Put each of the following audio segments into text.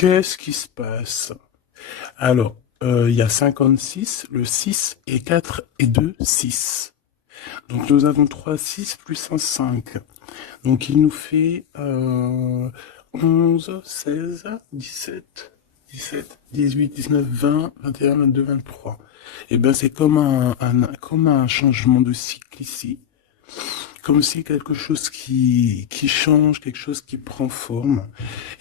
Qu'est-ce qui se passe? Alors, il y a 56, le 6 et 4 et 2, 6. Donc nous avons 3 6 plus un 5. Donc il nous fait 11, 16, 17, 17, 18, 19, 20, 21, 22, 23. Et ben c'est comme comme un changement de cycle ici. Comme si quelque chose qui change, quelque chose qui prend forme.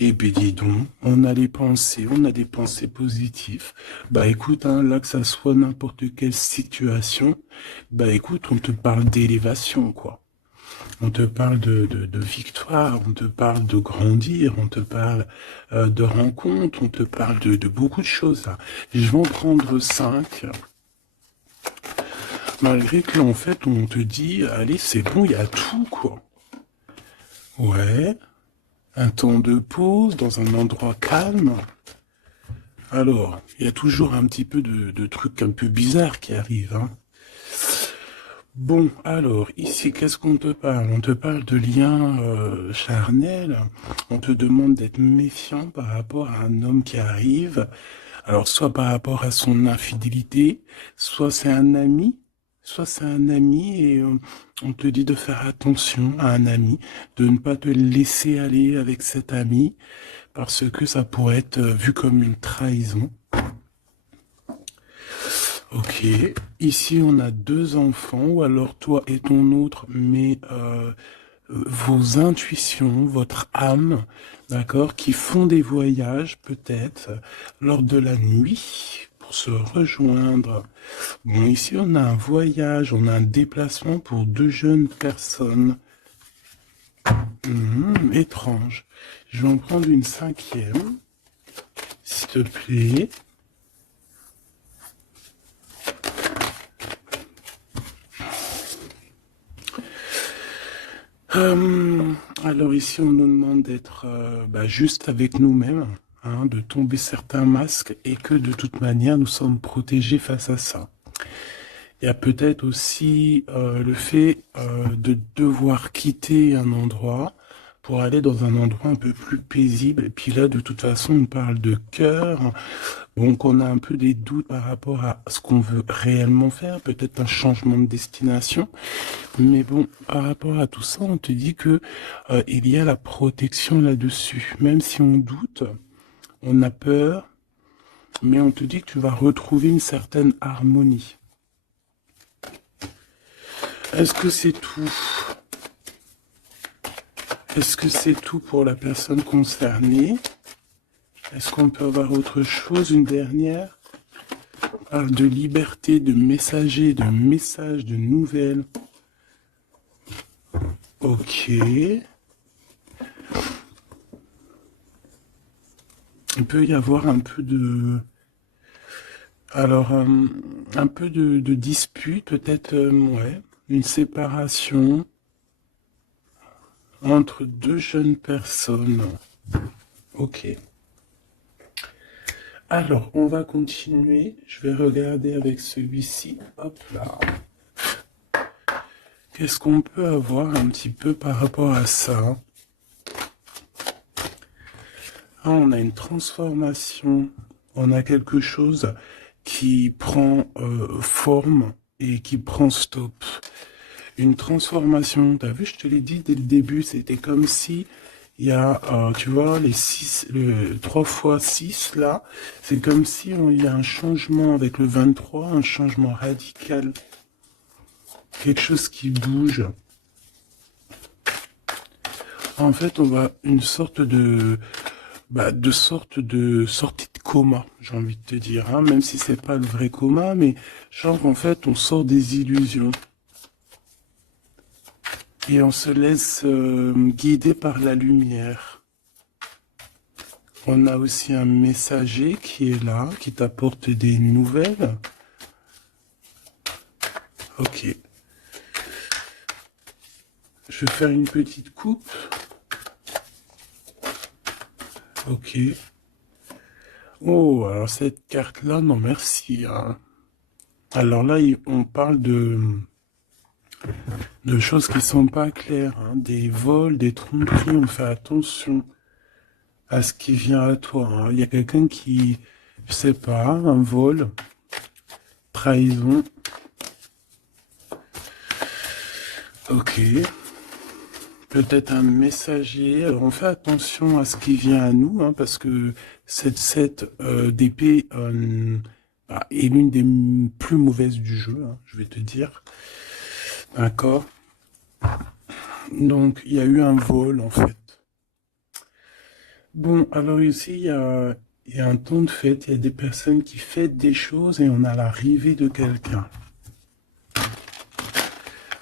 Et puis dis donc, on a des pensées positives. Bah écoute, hein, là que ça soit n'importe quelle situation, bah écoute, on te parle d'élévation, quoi. On te parle de victoire, on te parle de grandir, on te parle de rencontre, on te parle de beaucoup de choses, là. Je vais en prendre 5. Malgré que là, en fait, on te dit, allez, c'est bon, il y a tout, quoi. Ouais, un temps de pause dans un endroit calme. Alors, il y a toujours un petit peu de trucs un peu bizarres qui arrivent, hein. Bon, alors, ici, qu'est-ce qu'on te parle? On te parle de liens charnels. On te demande d'être méfiant par rapport à un homme qui arrive. Alors, soit par rapport à son infidélité, soit c'est un ami, soit c'est un ami et on te dit de faire attention à un ami, de ne pas te laisser aller avec cet ami, parce que ça pourrait être vu comme une trahison. Ok, ici on a 2 enfants, ou alors toi et ton autre, mais vos intuitions, votre âme, d'accord, qui font des voyages peut-être lors de la nuit pour se rejoindre. Bon, ici on a un voyage, on a un déplacement pour 2 jeunes personnes. Étrange. Je vais en prendre une 5e, s'il te plaît. Alors ici, on nous demande d'être juste avec nous-mêmes, hein, de tomber certains masques et que de toute manière, nous sommes protégés face à ça. Il y a peut-être aussi le fait de devoir quitter un endroit pour aller dans un endroit un peu plus paisible. Et puis là, de toute façon, on parle de cœur. Donc, on a un peu des doutes par rapport à ce qu'on veut réellement faire. Peut-être un changement de destination. Mais bon, par rapport à tout ça, on te dit que il y a la protection là-dessus. Même si on doute, on a peur, mais on te dit que tu vas retrouver une certaine harmonie. Est-ce que c'est tout? Est-ce que c'est tout pour la personne concernée? Est-ce qu'on peut avoir autre chose, une dernière? On parle de liberté, de messager, de messages, de nouvelles. Ok. Il peut y avoir un peu de... Alors, un peu de dispute, peut-être, ouais, une séparation entre 2 jeunes personnes. Ok. Alors, on va continuer. Je vais regarder avec celui-ci. Hop là. Qu'est-ce qu'on peut avoir un petit peu par rapport à ça? Ah, on a une transformation. On a quelque chose qui prend forme et qui prend stop. Une transformation. T'as vu, je te l'ai dit dès le début, c'était comme si il y a, tu vois, le 3 fois 6 là, c'est comme si il y a un changement avec le 23, un changement radical. Quelque chose qui bouge. En fait, on va une sorte de sortie de coma, j'ai envie de te dire, hein, même si c'est pas le vrai coma, mais genre qu'en fait, on sort des illusions. Et on se laisse guider par la lumière. On a aussi un messager qui est là, qui t'apporte des nouvelles. Ok. Je vais faire une petite coupe. Ok. Oh, alors cette carte-là, non merci, hein. Alors là, on parle de choses qui sont pas claires, hein. Des vols, des tromperies, on fait attention. à ce qui vient à toi, hein. Il y a quelqu'un qui, je sais pas, un vol, trahison. Ok. Peut-être un messager. Alors on fait attention à ce qui vient à nous, hein, parce que cette 7 d'épée est l'une des plus mauvaises du jeu, hein, je vais te dire. D'accord. Donc il y a eu un vol en fait. Bon, alors ici il y a un ton de fête, il y a des personnes qui fêtent des choses et on a l'arrivée de quelqu'un.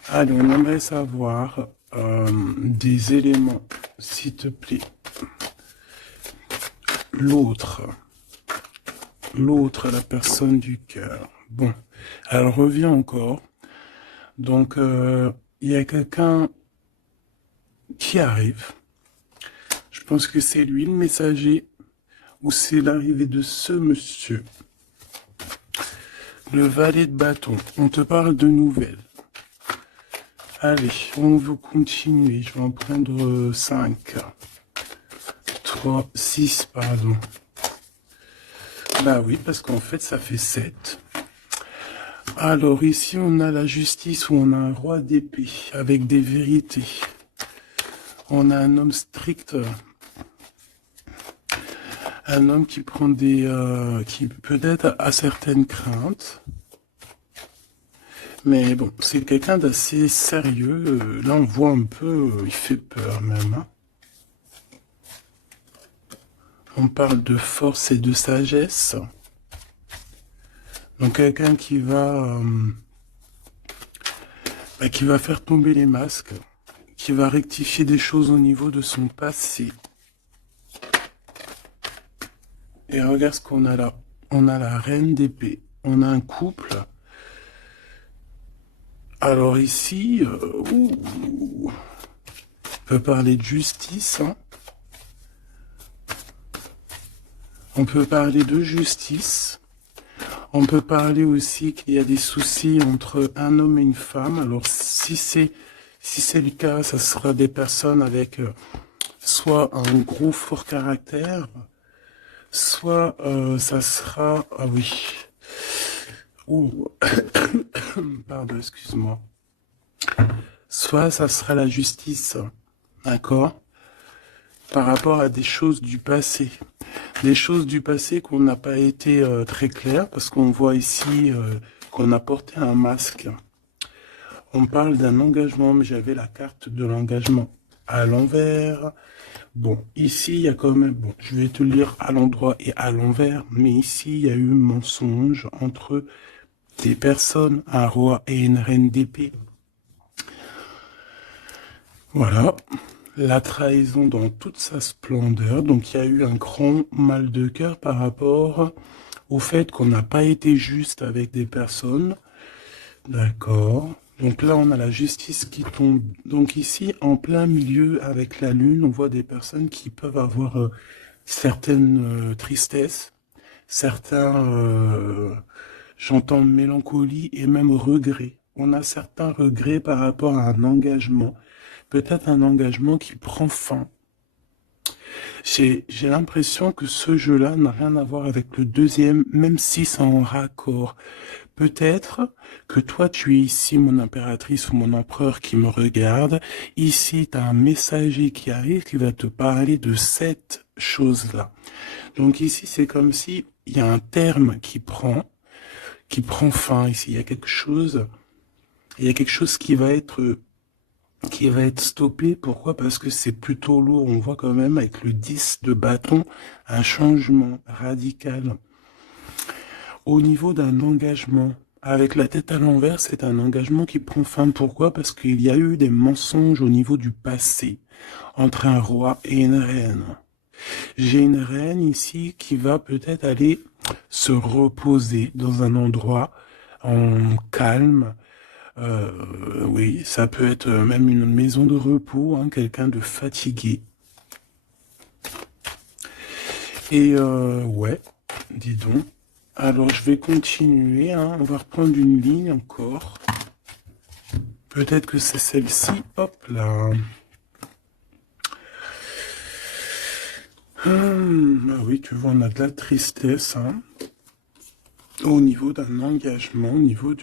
Allez, on aimerait savoir des éléments, s'il te plaît. L'autre, la personne du cœur. Bon, elle revient encore. Donc, il y a quelqu'un qui arrive. Je pense que c'est lui le messager ou c'est l'arrivée de ce monsieur. Le valet de bâton. On te parle de nouvelles. Allez, on veut continuer. Je vais en prendre 5. 3, 6, pardon. Bah oui, parce qu'en fait, ça fait 7. Alors ici, on a la justice où on a un roi d'épée avec des vérités. On a un homme strict. Un homme qui prend qui peut-être a certaines craintes. Mais bon, c'est quelqu'un d'assez sérieux. Là, on voit un peu, il fait peur même, hein. On parle de force et de sagesse. Donc quelqu'un qui va faire tomber les masques, qui va rectifier des choses au niveau de son passé. Et regarde ce qu'on a là. On a la reine d'épée. On a un couple. Alors ici, on peut parler de justice, hein. On peut parler de justice. On peut parler aussi qu'il y a des soucis entre un homme et une femme. Alors si c'est le cas, ça sera des personnes avec soit un gros fort caractère, soit ça sera... Ah oui. Ouh. Pardon, excuse-moi. Soit ça sera la justice, d'accord, par rapport à des choses du passé. Des choses du passé qu'on n'a pas été très clair, parce qu'on voit ici qu'on a porté un masque. On parle d'un engagement, mais j'avais la carte de l'engagement à l'envers. Bon, ici, il y a quand même... Bon, je vais te le lire à l'endroit et à l'envers, mais ici, il y a eu mensonge entre des personnes, un roi et une reine d'épée. Voilà. La trahison dans toute sa splendeur. Donc, il y a eu un grand mal de cœur par rapport au fait qu'on n'a pas été juste avec des personnes. D'accord. Donc là, on a la justice qui tombe. Donc ici, en plein milieu avec la lune, on voit des personnes qui peuvent avoir certaines tristesses, certains, j'entends mélancolie et même regret. On a certains regrets par rapport à un engagement. Peut-être un engagement qui prend fin. J'ai l'impression que ce jeu-là n'a rien à voir avec le deuxième, même si c'est en raccord. Peut-être que toi, tu es ici, mon impératrice ou mon empereur qui me regarde. Ici, tu as un messager qui arrive qui va te parler de cette chose-là. Donc ici, c'est comme si il y a un terme qui prend fin ici. Il y a quelque chose qui va être stoppé. Pourquoi? Parce que c'est plutôt lourd. On voit quand même avec le 10 de bâton un changement radical. Au niveau d'un engagement, avec la tête à l'envers, c'est un engagement qui prend fin. Pourquoi? Parce qu'il y a eu des mensonges au niveau du passé entre un roi et une reine. J'ai une reine ici qui va peut-être aller se reposer dans un endroit en calme. Oui, ça peut être même une maison de repos, hein, quelqu'un de fatigué. Et ouais, dis donc. Alors je vais continuer, hein. On va reprendre une ligne encore. Peut-être que c'est celle-ci. Hop là. Ah oui, tu vois, on a de la tristesse, hein, au niveau d'un engagement, au niveau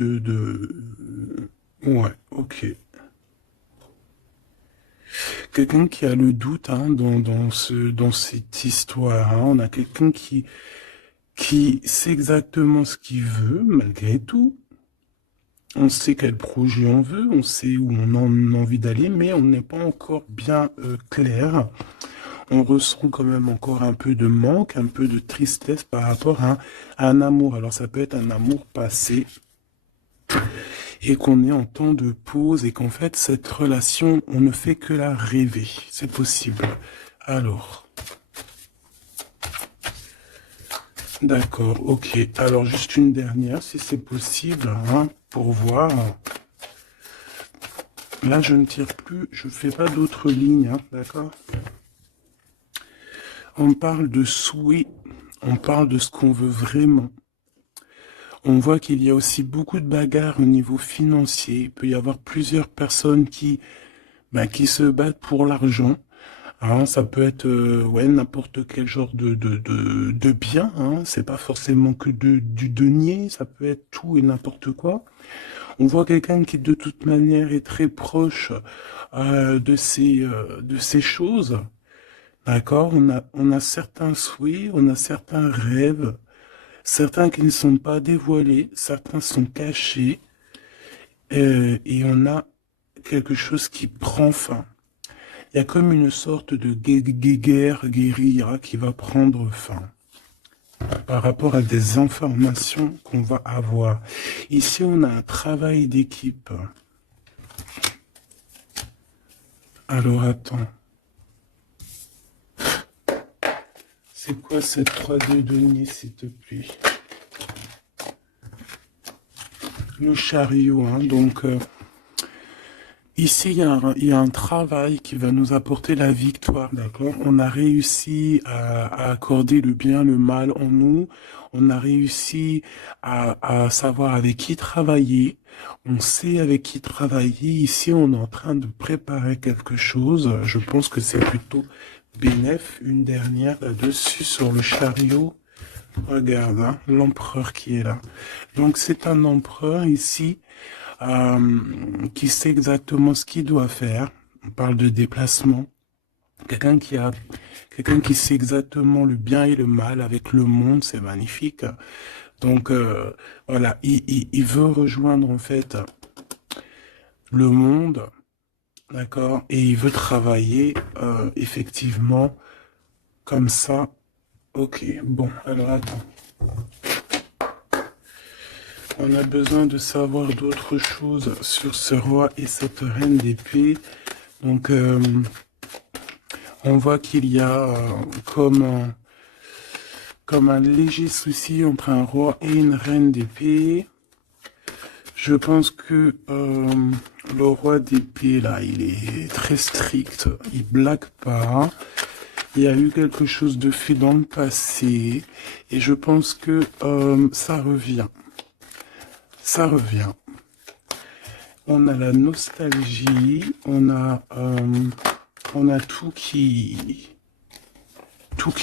Ouais, ok. Quelqu'un qui a le doute, hein, dans cette histoire, hein. On a quelqu'un qui sait exactement ce qu'il veut, malgré tout. On sait quel projet on veut, on sait où on a envie d'aller, mais on n'est pas encore bien clair. On ressent quand même encore un peu de manque, un peu de tristesse par rapport à un amour. Alors ça peut être un amour passé et qu'on est en temps de pause et qu'en fait cette relation, on ne fait que la rêver. C'est possible. Alors, d'accord, ok. Alors juste une dernière, si c'est possible, hein, pour voir. Là, je ne tire plus, je fais pas d'autres lignes, hein, d'accord? On parle de souhait, on parle de ce qu'on veut vraiment. On voit qu'il y a aussi beaucoup de bagarres au niveau financier. Il peut y avoir plusieurs personnes qui se battent pour l'argent. Hein, ça peut être ouais, n'importe quel genre de bien. Hein. C'est pas forcément que du denier, ça peut être tout et n'importe quoi. On voit quelqu'un qui de toute manière est très proche de ces choses. D'accord? On a certains souhaits, on a certains rêves, certains qui ne sont pas dévoilés, certains sont cachés, et on a quelque chose qui prend fin. Il y a comme une sorte de guerre, guérilla qui va prendre fin par rapport à des informations qu'on va avoir. Ici, on a un travail d'équipe. Alors, attends. C'est quoi cette 3D denier, s'il te plaît? Le chariot, hein, donc... ici, il y a un travail qui va nous apporter la victoire, d'accord? On a réussi à accorder le bien, le mal en nous. On a réussi à savoir avec qui travailler. On sait avec qui travailler. Ici, on est en train de préparer quelque chose. Je pense que c'est plutôt bénéf. Une dernière là-dessus sur le chariot. Regarde, hein, l'empereur qui est là. Donc, c'est un empereur ici qui sait exactement ce qu'il doit faire. On parle de déplacement. Quelqu'un quelqu'un qui sait exactement le bien et le mal avec le monde, c'est magnifique. Donc voilà, il veut rejoindre en fait le monde, d'accord, et il veut travailler effectivement comme ça. Ok, bon, alors attends. On a besoin de savoir d'autres choses sur ce roi et cette reine d'épée. Donc, on voit qu'il y a comme un léger souci entre un roi et une reine d'épée. Je pense que le roi d'épée, là, il est très strict. Il blague pas. Il y a eu quelque chose de fait dans le passé. Et je pense que ça revient. Ça revient. On a la nostalgie. On a tout qui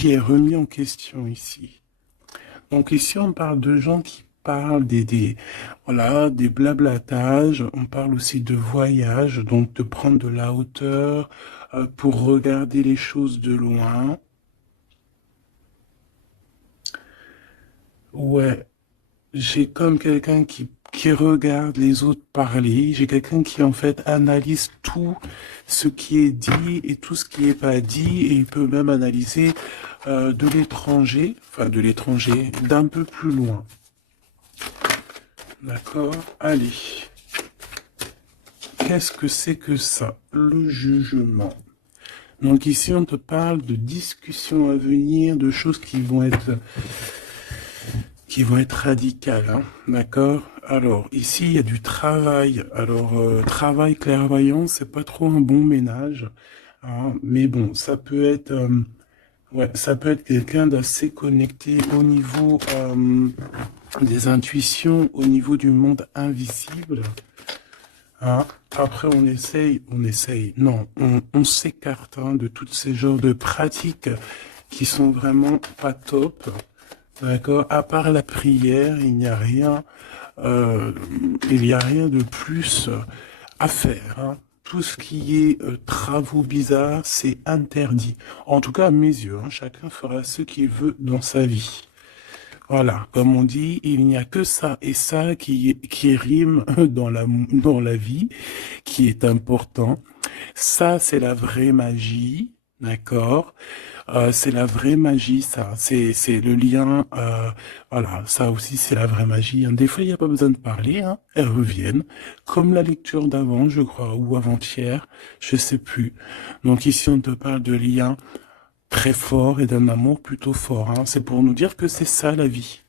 est remis en question ici. Donc ici, on parle de gens qui parlent voilà, des blablatages. On parle aussi de voyage, donc de prendre de la hauteur pour regarder les choses de loin. Ouais, j'ai comme quelqu'un qui regarde les autres parler. J'ai quelqu'un qui en fait analyse tout ce qui est dit et tout ce qui n'est pas dit. Et il peut même analyser de l'étranger, enfin de l'étranger, d'un peu plus loin. D'accord? Allez. Qu'est-ce que c'est que ça? Le jugement. Donc ici, on te parle de discussions à venir, de choses qui vont être radicales, hein, d'accord? Alors, ici, il y a du travail. Alors, travail clairvoyant, c'est pas trop un bon ménage, hein, mais bon, ça peut être, ouais, ça peut être quelqu'un d'assez connecté au niveau des intuitions, au niveau du monde invisible. Hein. Après, on essaye, non, on s'écarte hein, de tous ces genres de pratiques qui sont vraiment pas top. D'accord? À part la prière, il n'y a rien, il n'y a rien de plus à faire, hein. Tout ce qui est travaux bizarres, c'est interdit. En tout cas, à mes yeux, hein, chacun fera ce qu'il veut dans sa vie. Voilà, comme on dit, il n'y a que ça et ça qui rime dans la vie, qui est important. Ça, c'est la vraie magie, d'accord? C'est la vraie magie, ça. C'est le lien. Voilà, ça aussi, c'est la vraie magie, hein. Des fois, il n'y a pas besoin de parler, hein. Elles reviennent, comme la lecture d'avant, je crois, ou avant-hier, je sais plus. Donc ici, on te parle de liens très forts et d'un amour plutôt fort, hein. C'est pour nous dire que c'est ça la vie.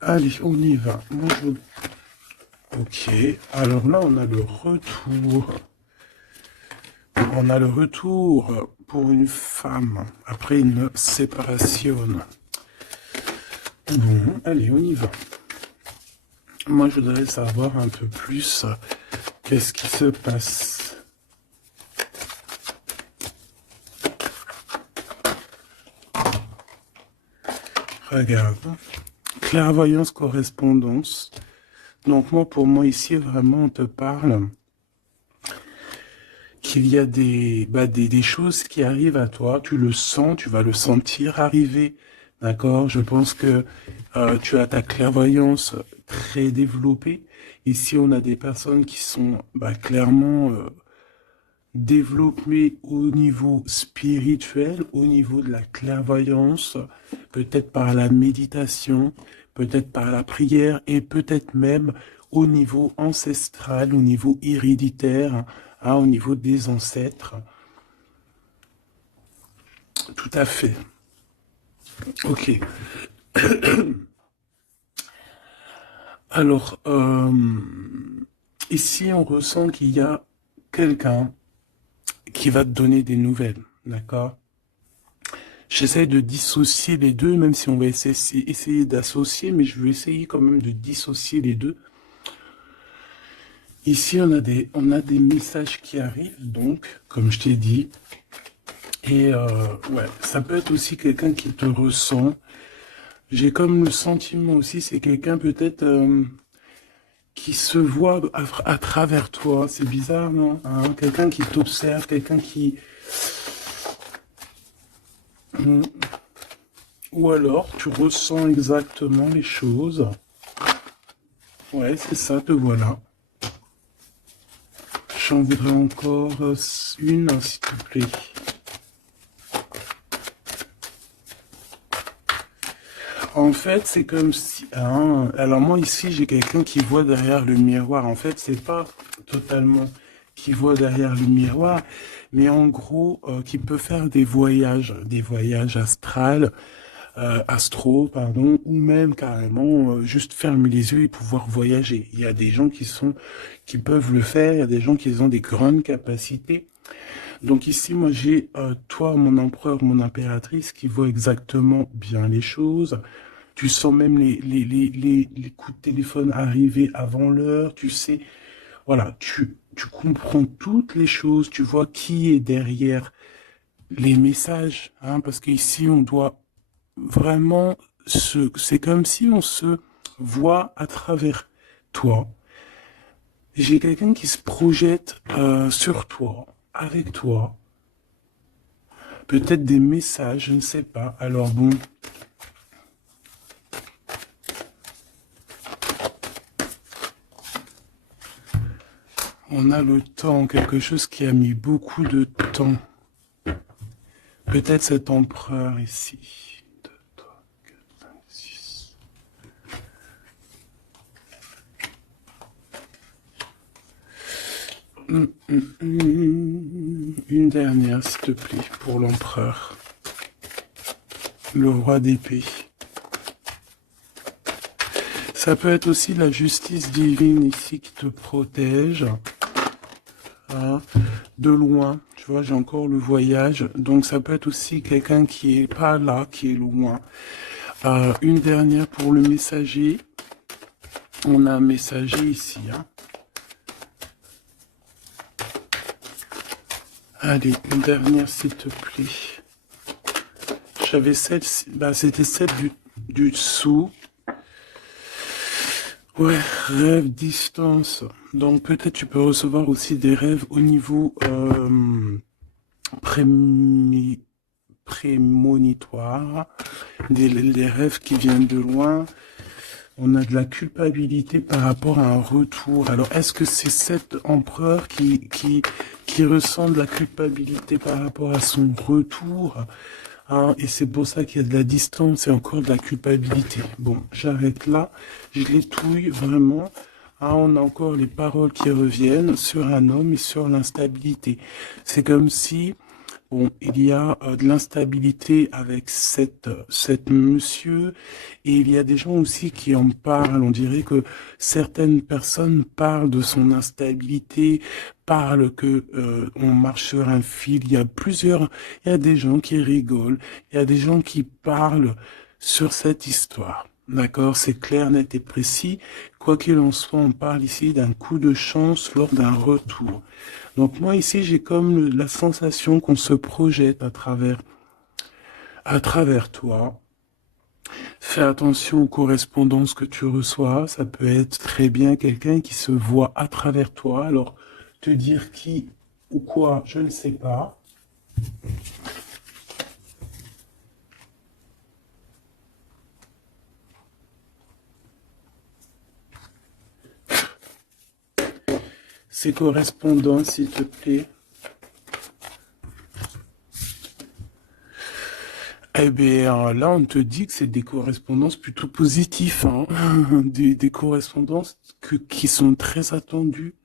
Allez, on y va. Moi, Ok, alors là, on a le retour. On a le retour pour une femme après une séparation. Bon, allez, on y va. Moi, je voudrais savoir un peu plus qu'est-ce qui se passe. Regarde. Clairvoyance, correspondance. Donc moi, pour moi, ici, vraiment, on te parle qu'il y a des choses qui arrivent à toi. Tu le sens, tu vas le sentir arriver. D'accord? Je pense que tu as ta clairvoyance très développée. Ici, on a des personnes qui sont clairement développées au niveau spirituel, au niveau de la clairvoyance, peut-être par la méditation, peut-être par la prière et peut-être même au niveau ancestral, au niveau héréditaire, hein, au niveau des ancêtres. Tout à fait. Ok. Alors, ici, on ressent qu'il y a quelqu'un qui va te donner des nouvelles, d'accord? J'essaie de dissocier les deux, même si on va essayer d'associer, mais je vais essayer quand même de dissocier les deux. Ici, on a des messages qui arrivent, donc, comme je t'ai dit. Et ouais, ça peut être aussi quelqu'un qui te ressent. J'ai comme le sentiment aussi, c'est quelqu'un peut-être qui se voit à travers toi. C'est bizarre, non? Hein, quelqu'un qui t'observe, quelqu'un qui... Ou alors, tu ressens exactement les choses. Ouais, c'est ça, te voilà. J'en voudrais encore une, s'il te plaît. En fait, c'est comme si... Hein, alors moi, ici, j'ai quelqu'un qui voit derrière le miroir. En fait, c'est pas totalement qui voit derrière le miroir, mais en gros, qui peut faire des voyages astro, pardon, ou même carrément juste fermer les yeux et pouvoir voyager. Il y a des gens qui peuvent le faire, il y a des gens qui ont des grandes capacités. Donc ici, moi, j'ai toi, mon empereur, mon impératrice, qui voit exactement bien les choses. Tu sens même les coups de téléphone arriver avant l'heure. Tu sais, voilà, tu comprends toutes les choses. Tu vois qui est derrière les messages, hein, parce qu'ici, on doit vraiment c'est comme si on se voit à travers toi. J'ai quelqu'un qui se projette sur toi, avec toi. Peut-être des messages, je ne sais pas. Alors bon. On a le temps, quelque chose qui a mis beaucoup de temps. Peut-être cet empereur ici. 2, 3, 4, 5, 6. Une dernière, s'il te plaît, pour l'empereur. Le roi d'épée. Ça peut être aussi la justice divine ici qui te protège. Hein, de loin, tu vois, j'ai encore le voyage. Donc ça peut être aussi quelqu'un qui est pas là, qui est loin. Une dernière pour le messager. On a un messager ici. Hein. Allez, une dernière, s'il te plaît. J'avais celle, bah, c'était celle du dessous. Ouais, rêve, distance. Donc peut-être tu peux recevoir aussi des rêves au niveau prémonitoire, des rêves qui viennent de loin. On a de la culpabilité par rapport à un retour. Alors, est-ce que c'est cet empereur qui ressent de la culpabilité par rapport à son retour, hein, et c'est pour ça qu'il y a de la distance et encore de la culpabilité. Bon, j'arrête là. Je l'étouille vraiment. Ah, on a encore les paroles qui reviennent sur un homme et sur l'instabilité. C'est comme si... Bon, il y a de l'instabilité avec cette monsieur, et il y a des gens aussi qui en parlent. On dirait que certaines personnes parlent de son instabilité, parlent que on marche sur un fil. Il y a des gens qui rigolent, il y a des gens qui parlent sur cette histoire. D'accord, c'est clair, net et précis. Quoi qu'il en soit, on parle ici d'un coup de chance lors d'un retour. Donc moi ici, j'ai comme la sensation qu'on se projette à travers toi. Fais attention aux correspondances que tu reçois. Ça peut être très bien quelqu'un qui se voit à travers toi. Alors, te dire qui ou quoi, je ne sais pas. Ces correspondances, s'il te plaît. Eh bien, là, on te dit que c'est des correspondances plutôt positives, hein. Des correspondances qui sont très attendues.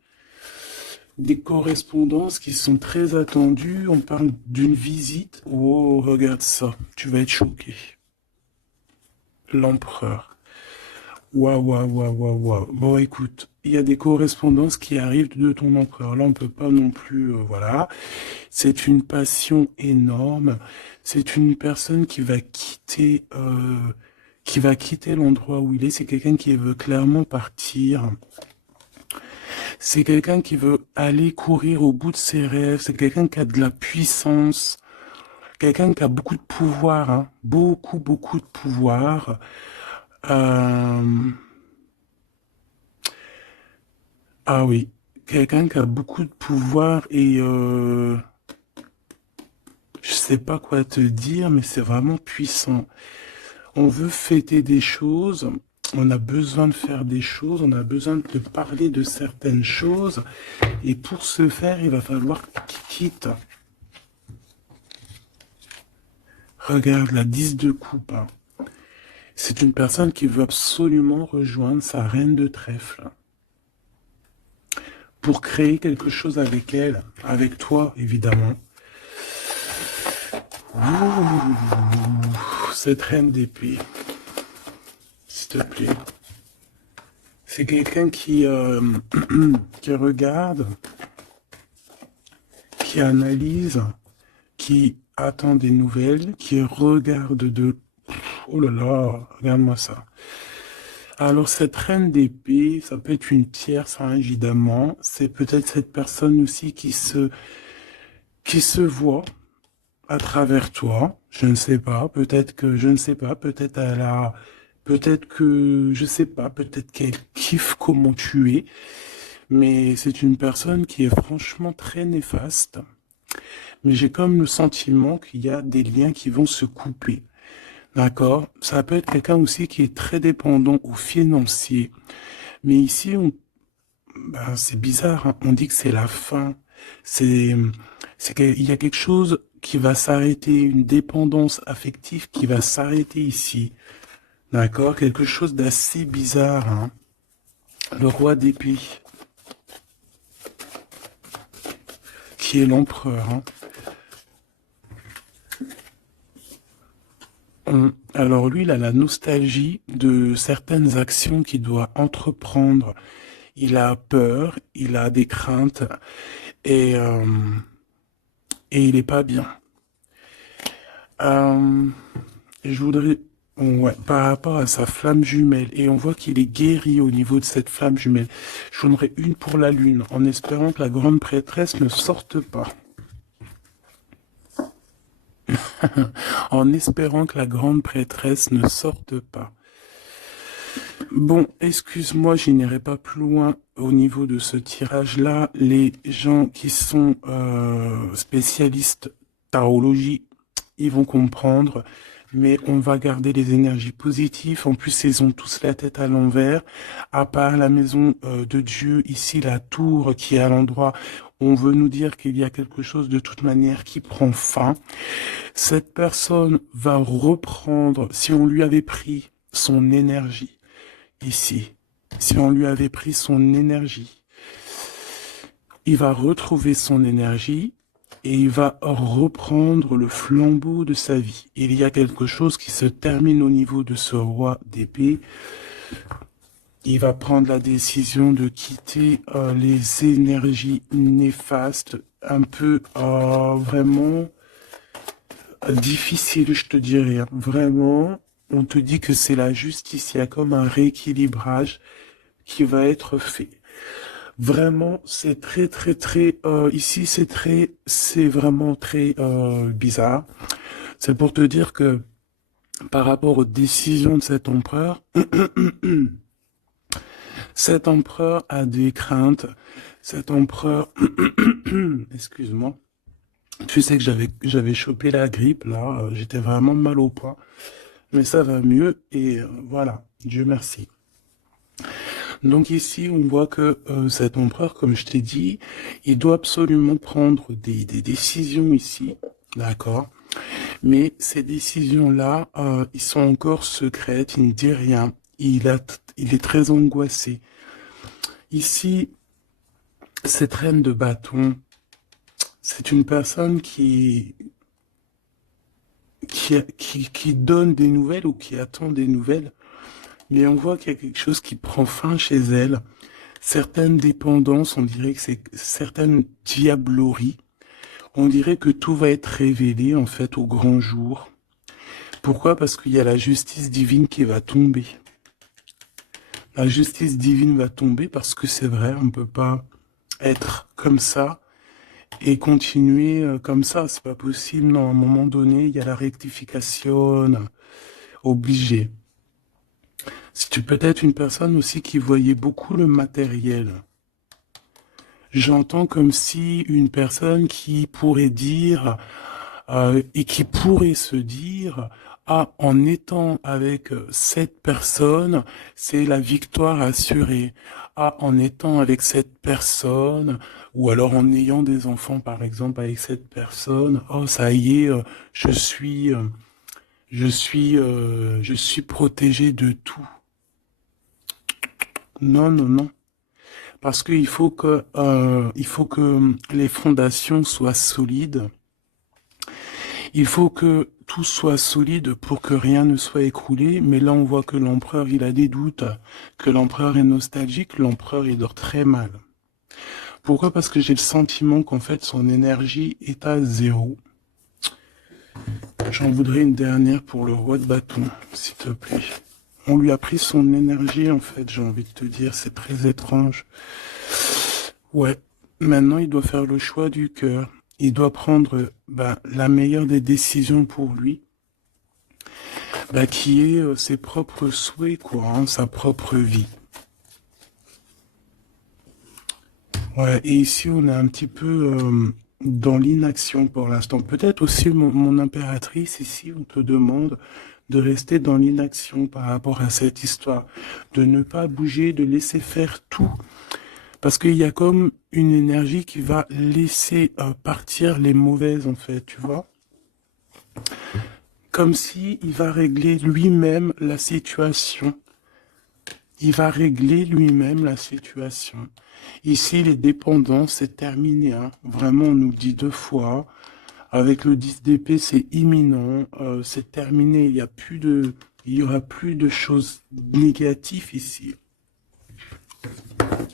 Des correspondances qui sont très attendues. On parle d'une visite. Oh, regarde ça. Tu vas être choqué. L'empereur. Waouh, waouh, waouh, waouh, waouh. Bon, écoute, il y a des correspondances qui arrivent de ton empereur. Là, on peut pas non plus, voilà. C'est une passion énorme. C'est une personne qui va quitter l'endroit où il est. C'est quelqu'un qui veut clairement partir. C'est quelqu'un qui veut aller courir au bout de ses rêves. C'est quelqu'un qui a de la puissance. Quelqu'un qui a beaucoup de pouvoir, hein. Beaucoup, beaucoup de pouvoir. Euh, Ah oui, quelqu'un qui a beaucoup de pouvoir et je sais pas quoi te dire, mais c'est vraiment puissant. On veut fêter des choses, on a besoin de faire des choses, on a besoin de parler de certaines choses, et pour ce faire, il va falloir qu'il quitte. Regarde la 10 de coupe, hein. C'est une personne qui veut absolument rejoindre sa reine de trèfle pour créer quelque chose avec elle, avec toi, évidemment. Ouh, cette reine d'épée, s'il te plaît. C'est quelqu'un qui regarde, qui analyse, qui attend des nouvelles, qui regarde de... Oh là là, regarde-moi ça. Alors cette reine d'épée, ça peut être une tierce, hein, évidemment. C'est peut-être cette personne aussi qui se voit à travers toi. Je ne sais pas, peut-être que, je ne sais pas, peut-être elle a, peut-être que, je sais pas, peut-être qu'elle kiffe comment tu es. Mais c'est une personne qui est franchement très néfaste. Mais j'ai comme le sentiment qu'il y a des liens qui vont se couper. D'accord? Ça peut être quelqu'un aussi qui est très dépendant au financier. Mais ici, ben, c'est bizarre, hein. On dit que c'est la fin. C'est, c'est qu'il y a quelque chose qui va s'arrêter, une dépendance affective qui va s'arrêter ici. D'accord? Quelque chose d'assez bizarre, hein. Le roi d'épée, qui est l'empereur, hein. Alors lui, il a la nostalgie de certaines actions qu'il doit entreprendre. Il a peur, il a des craintes et, euh, et il est pas bien. Je voudrais, ouais, par rapport à sa flamme jumelle, et on voit qu'il est guéri au niveau de cette flamme jumelle. Je voudrais une pour la lune, en espérant que la grande prêtresse ne sorte pas. En espérant que la grande prêtresse ne sorte pas. Bon, excuse-moi, je n'irai pas plus loin au niveau de ce tirage-là. Les gens qui sont spécialistes tarologie, ils vont comprendre, mais on va garder les énergies positives. En plus, ils ont tous la tête à l'envers. À part la maison de Dieu, ici, la tour qui est à l'endroit, on veut nous dire qu'il y a quelque chose de toute manière qui prend fin. Cette personne va reprendre, si on lui avait pris son énergie, ici, si on lui avait pris son énergie, il va retrouver son énergie et il va reprendre le flambeau de sa vie. Il y a quelque chose qui se termine au niveau de ce roi d'épée. Il va prendre la décision de quitter les énergies néfastes, un peu vraiment difficiles, je te dirais. Hein. Vraiment, on te dit que c'est la justice, il y a comme un rééquilibrage qui va être fait. Vraiment, c'est très, ici c'est vraiment très bizarre. C'est pour te dire que par rapport aux décisions de cet empereur, cet empereur a des craintes. Cet empereur, excuse-moi, tu sais que j'avais chopé la grippe là, j'étais vraiment mal au poing, mais ça va mieux et voilà, Dieu merci. Donc ici, on voit que cet empereur, comme je t'ai dit, il doit absolument prendre des décisions ici, d'accord? Mais ces décisions-là, ils sont encore secrètes, il ne dit rien. Il est très angoissé. Ici, cette reine de bâton, c'est une personne qui donne des nouvelles ou qui attend des nouvelles. Mais on voit qu'il y a quelque chose qui prend fin chez elle. Certaines dépendances, on dirait que c'est certaines diableries. On dirait que tout va être révélé, en fait, au grand jour. Pourquoi? Parce qu'il y a la justice divine qui va tomber. La justice divine va tomber parce que c'est vrai, on ne peut pas être comme ça et continuer comme ça. C'est pas possible. Non, à un moment donné, il y a la rectification obligée. Si tu peux être une personne aussi qui voyait beaucoup le matériel. J'entends comme si une personne qui pourrait dire et qui pourrait se dire ah, en étant avec cette personne, c'est la victoire assurée. Ah, en étant avec cette personne, ou alors en ayant des enfants, par exemple, avec cette personne, oh, ça y est, je suis protégé de tout. Non, non, non. Parce qu'il il faut que les fondations soient solides. Il faut que tout soit solide pour que rien ne soit écroulé. Mais là, on voit que l'empereur, il a des doutes, que l'empereur est nostalgique, l'empereur, il dort très mal. Pourquoi? Parce que j'ai le sentiment qu'en fait, son énergie est à zéro. J'en voudrais une dernière pour le roi de bâton, s'il te plaît. On lui a pris son énergie, en fait, j'ai envie de te dire, c'est très étrange. Ouais, maintenant, il doit faire le choix du cœur. Il doit prendre la meilleure des décisions pour lui, qui est ses propres souhaits, quoi, hein, sa propre vie. Ouais, et ici, on est un petit peu dans l'inaction pour l'instant. Peut-être aussi, mon impératrice, ici, on te demande de rester dans l'inaction par rapport à cette histoire, de ne pas bouger, de laisser faire tout. Parce qu'il y a comme une énergie qui va laisser partir les mauvaises, en fait, tu vois. Comme si il va régler lui-même la situation. Il va régler lui-même la situation. Ici, les dépendances, c'est terminé. Hein. Vraiment, on nous le dit 2 fois. Avec le 10 d'épée, c'est imminent. C'est terminé. Il y aura plus de choses négatives ici.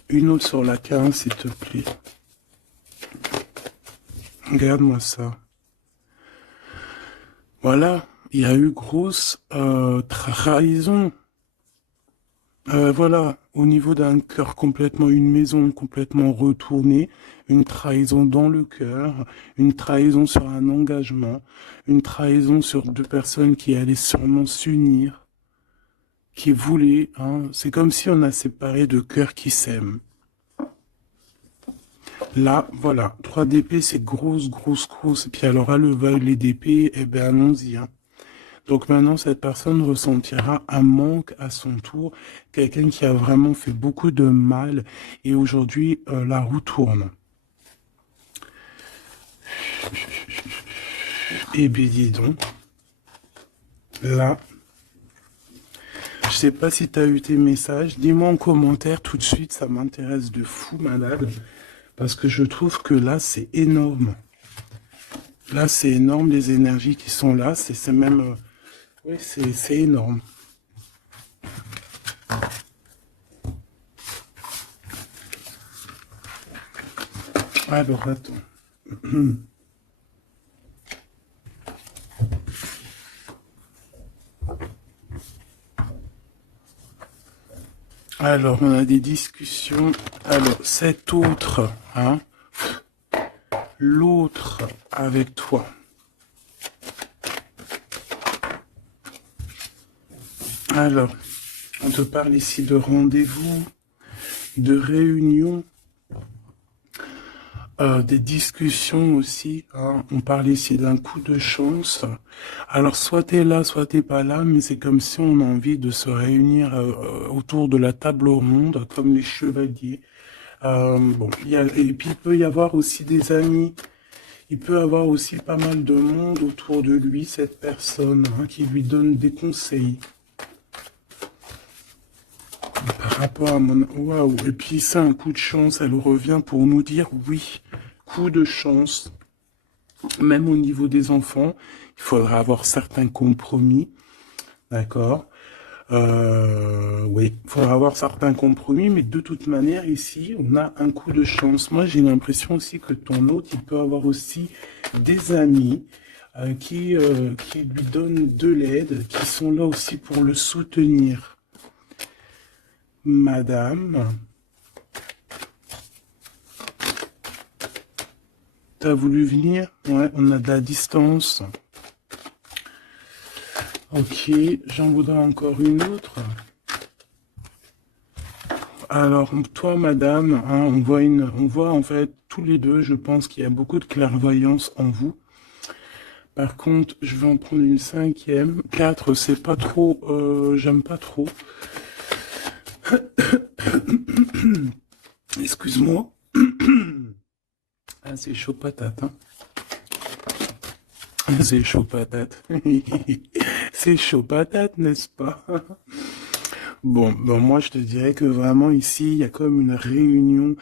Une autre sur la 15, s'il te plaît. Regarde-moi ça. Voilà. Il y a eu grosse trahison. Voilà, au niveau d'un cœur complètement, une maison complètement retournée, une trahison dans le cœur, une trahison sur un engagement, une trahison sur deux personnes qui allaient sûrement s'unir, qui voulaient, hein. C'est comme si on a séparé deux cœurs qui s'aiment. Là, voilà, 3 d'épée, c'est grosse, grosse, grosse. Et puis alors, à le valet d'épée, eh ben, allons-y, hein. Donc maintenant, cette personne ressentira un manque à son tour, quelqu'un qui a vraiment fait beaucoup de mal, et aujourd'hui, la roue tourne. Eh bien, dis donc, là, je sais pas si tu as eu tes messages, dis-moi en commentaire tout de suite, ça m'intéresse de fou malade, parce que je trouve que là, c'est énorme. Là, c'est énorme, les énergies qui sont là, c'est même... oui, c'est énorme. Alors, attends. Alors, on a des discussions. Alors, cet autre, hein, l'autre avec toi. Alors, on te parle ici de rendez-vous, de réunion, des discussions aussi, hein. On parle ici d'un coup de chance. Alors, soit t'es là, soit t'es pas là, mais c'est comme si on a envie de se réunir autour de la table ronde, comme les chevaliers. Bon, et puis il peut y avoir aussi des amis. Il peut avoir aussi pas mal de monde autour de lui, cette personne, hein, qui lui donne des conseils. Par rapport à mon... Waouh. Et puis c'est un coup de chance, elle revient pour nous dire oui, coup de chance. Même au niveau des enfants, il faudra avoir certains compromis, d'accord? Oui, il faudra avoir certains compromis, mais de toute manière, ici, on a un coup de chance. Moi, j'ai l'impression aussi que ton hôte, il peut avoir aussi des amis qui lui donnent de l'aide, qui sont là aussi pour le soutenir. Madame, t'as voulu venir? Ouais, on a de la distance. Ok, j'en voudrais encore une autre. Alors, toi, madame, hein, on voit en fait tous les deux, je pense qu'il y a beaucoup de clairvoyance en vous. Par contre, je vais en prendre une cinquième. 4, c'est pas trop, j'aime pas trop. Excuse-moi. Ah, c'est chaud patate, hein. C'est chaud patate. C'est chaud patate, n'est-ce pas? Bon, moi je te dirais que vraiment ici, il y a comme une réunion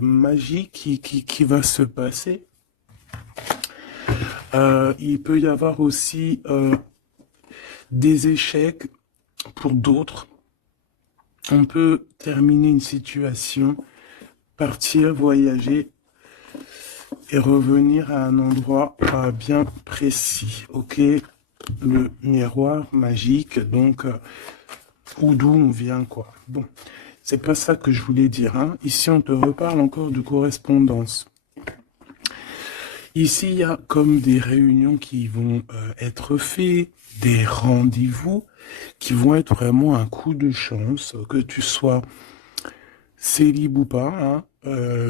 magique qui va se passer. Il peut y avoir aussi des échecs pour d'autres. On peut terminer une situation, partir, voyager et revenir à un endroit bien précis. Ok, le miroir magique, donc ou d'où on vient, quoi. Bon, c'est pas ça que je voulais dire, hein. Ici, on te reparle encore de correspondance. Ici, il y a comme des réunions qui vont être faites, des rendez-vous qui vont être vraiment un coup de chance, que tu sois célib ou pas, hein.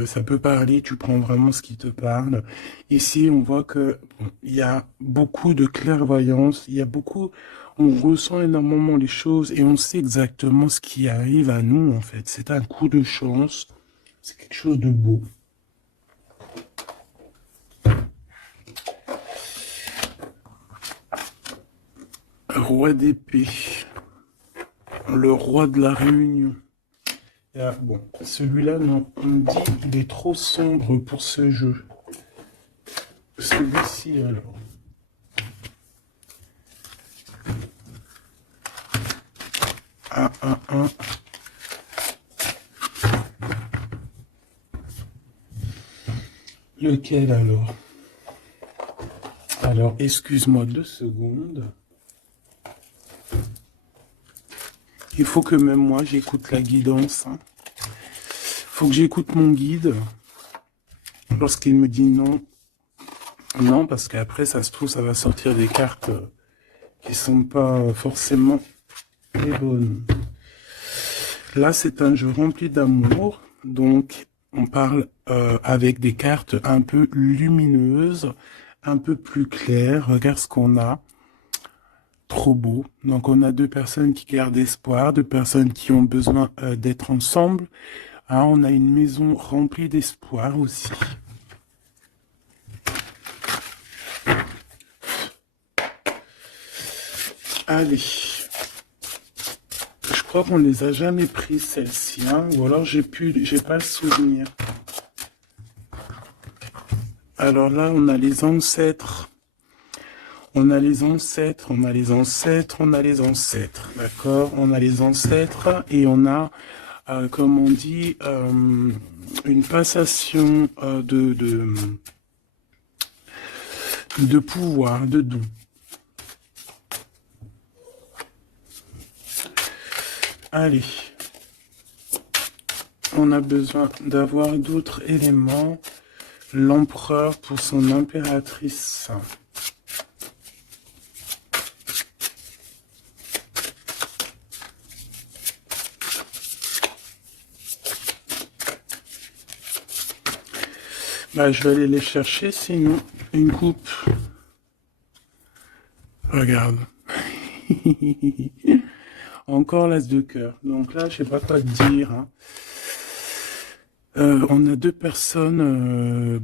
Ça peut parler, tu prends vraiment ce qui te parle. Ici, on voit que bon, il y a beaucoup de clairvoyance, il y a beaucoup, on ressent énormément les choses et on sait exactement ce qui arrive à nous, en fait. C'est un coup de chance, c'est quelque chose de beau. Roi d'épée, le roi de la réunion. Bon, celui-là, non, on me dit qu'il est trop sombre pour ce jeu. Celui-ci, alors. Ah. Lequel, alors? Alors, excuse-moi 2 secondes. Il faut que même moi, j'écoute la guidance. Hein. Faut que j'écoute mon guide lorsqu'il me dit non. Non, parce qu'après, ça se trouve, ça va sortir des cartes qui sont pas forcément les bonnes. Là, c'est un jeu rempli d'amour, donc on parle avec des cartes un peu lumineuses, un peu plus claires. Regarde ce qu'on a. Trop beau. Donc on a deux personnes qui gardent espoir, deux personnes qui ont besoin d'être ensemble. Hein, on a une maison remplie d'espoir aussi. Allez. Je crois qu'on les a jamais pris celles-ci, hein, ou alors j'ai pas le souvenir. Alors là, on a les ancêtres. On a les ancêtres, on a les ancêtres, on a les ancêtres, d'accord? On a les ancêtres et on a, comme on dit, une passation de pouvoir, de don. Allez, on a besoin d'avoir d'autres éléments. L'empereur pour son impératrice. Bah, je vais aller les chercher, sinon une coupe. Regarde. Encore l'as de cœur. Donc là, je sais pas quoi te dire. Hein. On a deux personnes,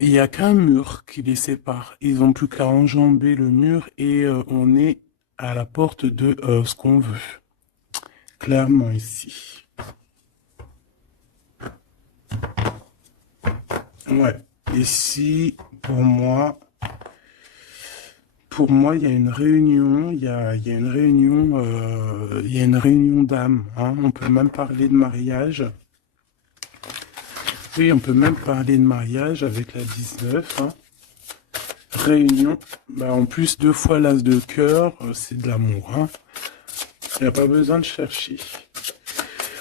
il n'y a qu'un mur qui les sépare. Ils n'ont plus qu'à enjamber le mur et on est à la porte de ce qu'on veut. Clairement ici. Ouais. Ici, pour moi, il y a une réunion, il y a une réunion d'âmes. Hein. On peut même parler de mariage. Oui, on peut même parler de mariage avec la 19. Hein. Réunion. Bah, en plus, 2 fois l'as de cœur, c'est de l'amour. Hein. Il n'y a pas besoin de chercher.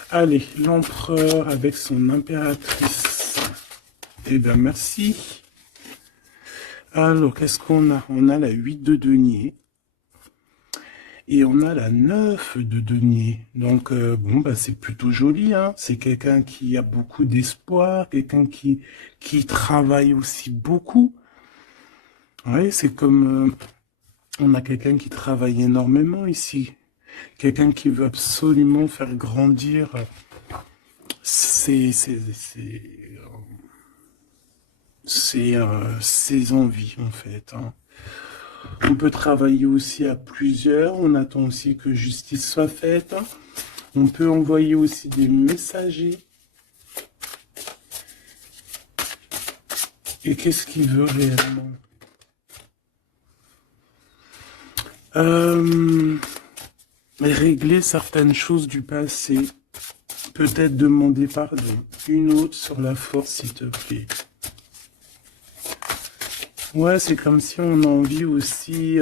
Allez, l'empereur avec son impératrice. Eh bien, merci. Alors, qu'est-ce qu'on a? On a la 8 de denier. Et on a la 9 de denier. Donc, bon, bah, c'est plutôt joli. Hein. C'est quelqu'un qui a beaucoup d'espoir, quelqu'un qui travaille aussi beaucoup. Oui, c'est comme... on a quelqu'un qui travaille énormément ici. Quelqu'un qui veut absolument faire grandir ses envies, en fait. Hein. On peut travailler aussi à plusieurs. On attend aussi que justice soit faite. On peut envoyer aussi des messagers. Et qu'est-ce qu'il veut réellement? Régler certaines choses du passé. Peut-être demander pardon. Une autre sur la force, s'il te plaît. Ouais, c'est comme si on a envie aussi...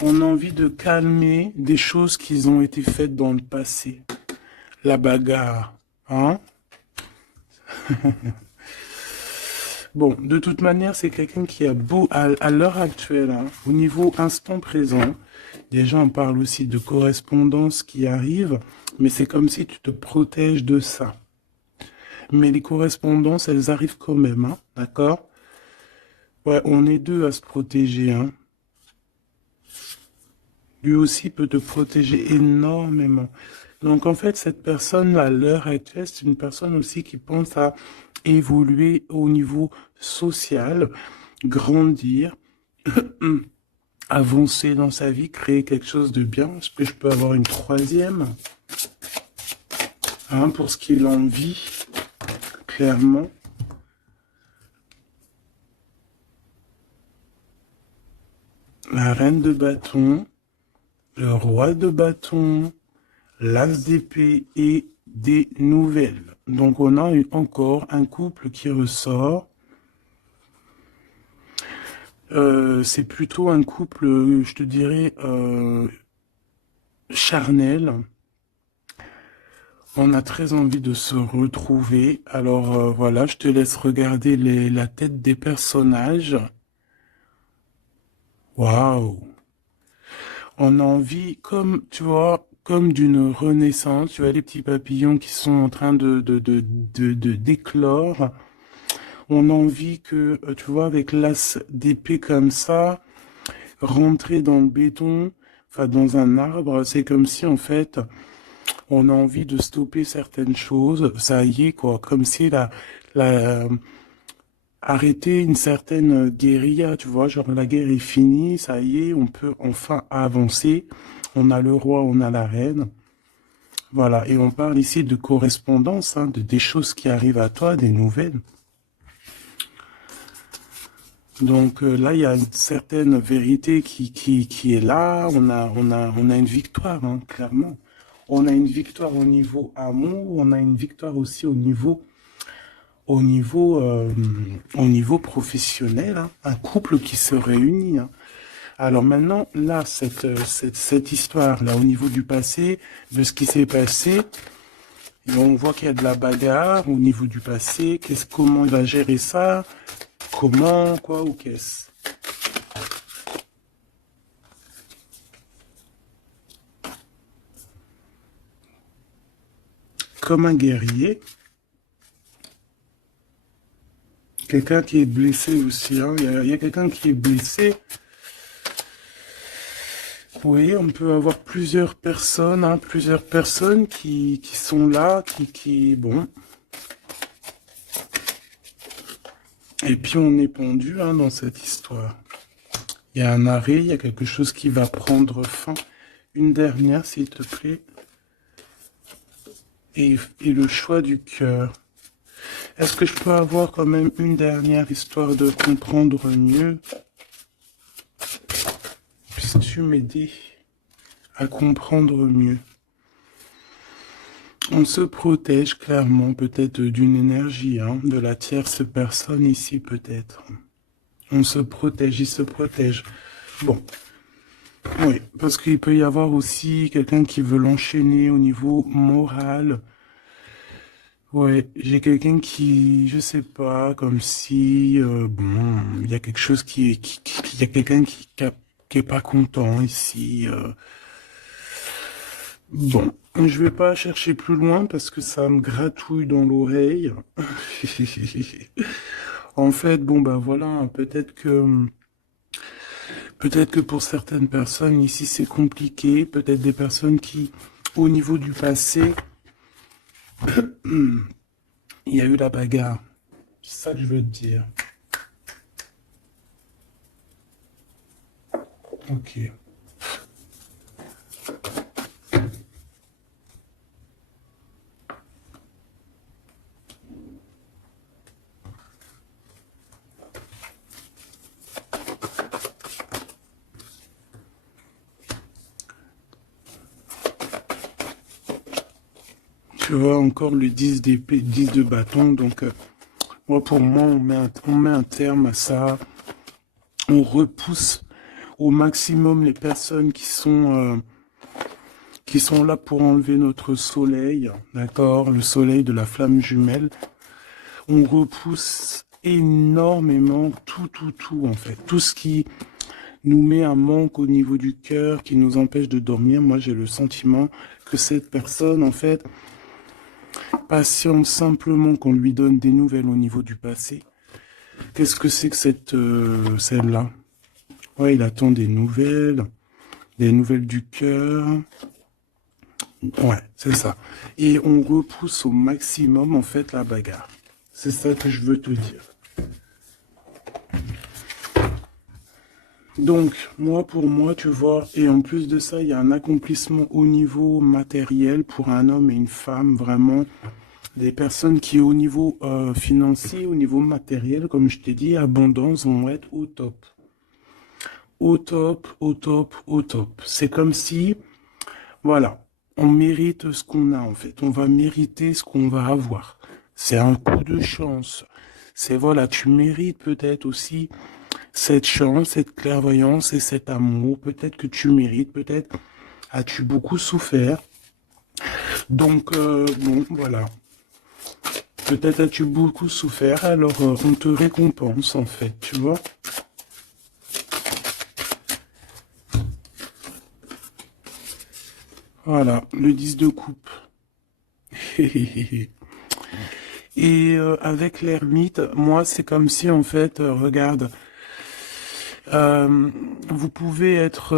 on a envie de calmer des choses qui ont été faites dans le passé. La bagarre, hein? Bon, de toute manière, c'est quelqu'un qui a beau, à l'heure actuelle, hein, au niveau instant présent, déjà on parle aussi de correspondance qui arrive, mais c'est comme si tu te protèges de ça. Mais les correspondances, elles arrivent quand même, hein, d'accord? Ouais, on est deux à se protéger, hein. Lui aussi peut te protéger énormément. Donc en fait, cette personne-là, à l'heure actuelle, c'est une personne aussi qui pense à évoluer au niveau social, grandir, avancer dans sa vie, créer quelque chose de bien. Est-ce que je peux avoir une troisième? Hein, pour ce qu'il en vit, clairement. La reine de bâton, le roi de bâton, l'as d'épée et des nouvelles. Donc on a encore un couple qui ressort. C'est plutôt un couple, je te dirais, charnel. On a très envie de se retrouver. Alors voilà, je te laisse regarder la tête des personnages. Waouh! On a envie, comme, tu vois, comme d'une renaissance. Tu vois les petits papillons qui sont en train d'éclore. On a envie que, tu vois, avec l'as d'épée comme ça, rentrer dans le béton, enfin dans un arbre, c'est comme si en fait on a envie de stopper certaines choses. Ça y est quoi, comme si arrêter une certaine guérilla, tu vois, genre la guerre est finie, ça y est, on peut enfin avancer. On a le roi, on a la reine. Voilà, et on parle ici de correspondance, hein, des choses qui arrivent à toi, des nouvelles. Donc là, il y a une certaine vérité qui est là. On a une victoire, hein, clairement. On a une victoire au niveau amour, on a une victoire aussi au niveau, euh, au niveau professionnel, hein. Un couple qui se réunit, hein. Alors maintenant, là, cette histoire-là, au niveau du passé, de ce qui s'est passé, et on voit qu'il y a de la bagarre au niveau du passé. Comment il va gérer ça? Comment, quoi, ou qu'est-ce? Comme un guerrier, quelqu'un qui est blessé aussi, hein. Il y a quelqu'un qui est blessé. Oui, on peut avoir plusieurs personnes, hein, plusieurs personnes qui sont là, bon. Et puis on est pendu, hein, dans cette histoire. Il y a un arrêt, il y a quelque chose qui va prendre fin. Une dernière, s'il te plaît. Et le choix du cœur. Est-ce que je peux avoir quand même une dernière histoire de comprendre mieux? Puisses-tu m'aider à comprendre mieux? On se protège clairement peut-être d'une énergie, hein, de la tierce personne ici peut-être. On se protège, il se protège. Bon, oui, parce qu'il peut y avoir aussi quelqu'un qui veut l'enchaîner au niveau moral. Ouais, j'ai quelqu'un qui, je sais pas, comme si, bon, il y a quelque chose il y a quelqu'un qui est pas content ici. Bon, je vais pas chercher plus loin parce que ça me gratouille dans l'oreille. En fait, bon bah voilà, peut-être que pour certaines personnes ici c'est compliqué, peut-être des personnes qui, au niveau du passé, il y a eu la bagarre. C'est ça que je veux te dire. Ok. Tu vois encore le 10 d'épée, 10 de bâton, donc moi pour moi on met un terme à ça, on repousse au maximum les personnes qui sont là pour enlever notre soleil, d'accord, le soleil de la flamme jumelle. On repousse énormément tout en fait, tout ce qui nous met un manque au niveau du cœur, qui nous empêche de dormir. Moi j'ai le sentiment que cette personne en fait patiente simplement qu'on lui donne des nouvelles au niveau du passé. Qu'est-ce que c'est que celle-là? Ouais, il attend des nouvelles du cœur. Ouais, c'est ça. Et on repousse au maximum, en fait, la bagarre. C'est ça que je veux te dire. Donc, moi, pour moi, tu vois, et en plus de ça, il y a un accomplissement au niveau matériel pour un homme et une femme, vraiment. Des personnes qui, au niveau financier, au niveau matériel, comme je t'ai dit, abondance, vont être au top. Au top, au top, au top. C'est comme si, voilà, on mérite ce qu'on a en fait. On va mériter ce qu'on va avoir. C'est un coup de chance. C'est voilà, tu mérites peut-être aussi cette chance, cette clairvoyance et cet amour. Peut-être que tu mérites, peut-être as-tu beaucoup souffert. Donc, bon, voilà. Peut-être as-tu beaucoup souffert, alors on te récompense, en fait, tu vois. Voilà, le 10 de coupe. Et avec l'ermite, moi, c'est comme si, en fait, regarde, vous pouvez être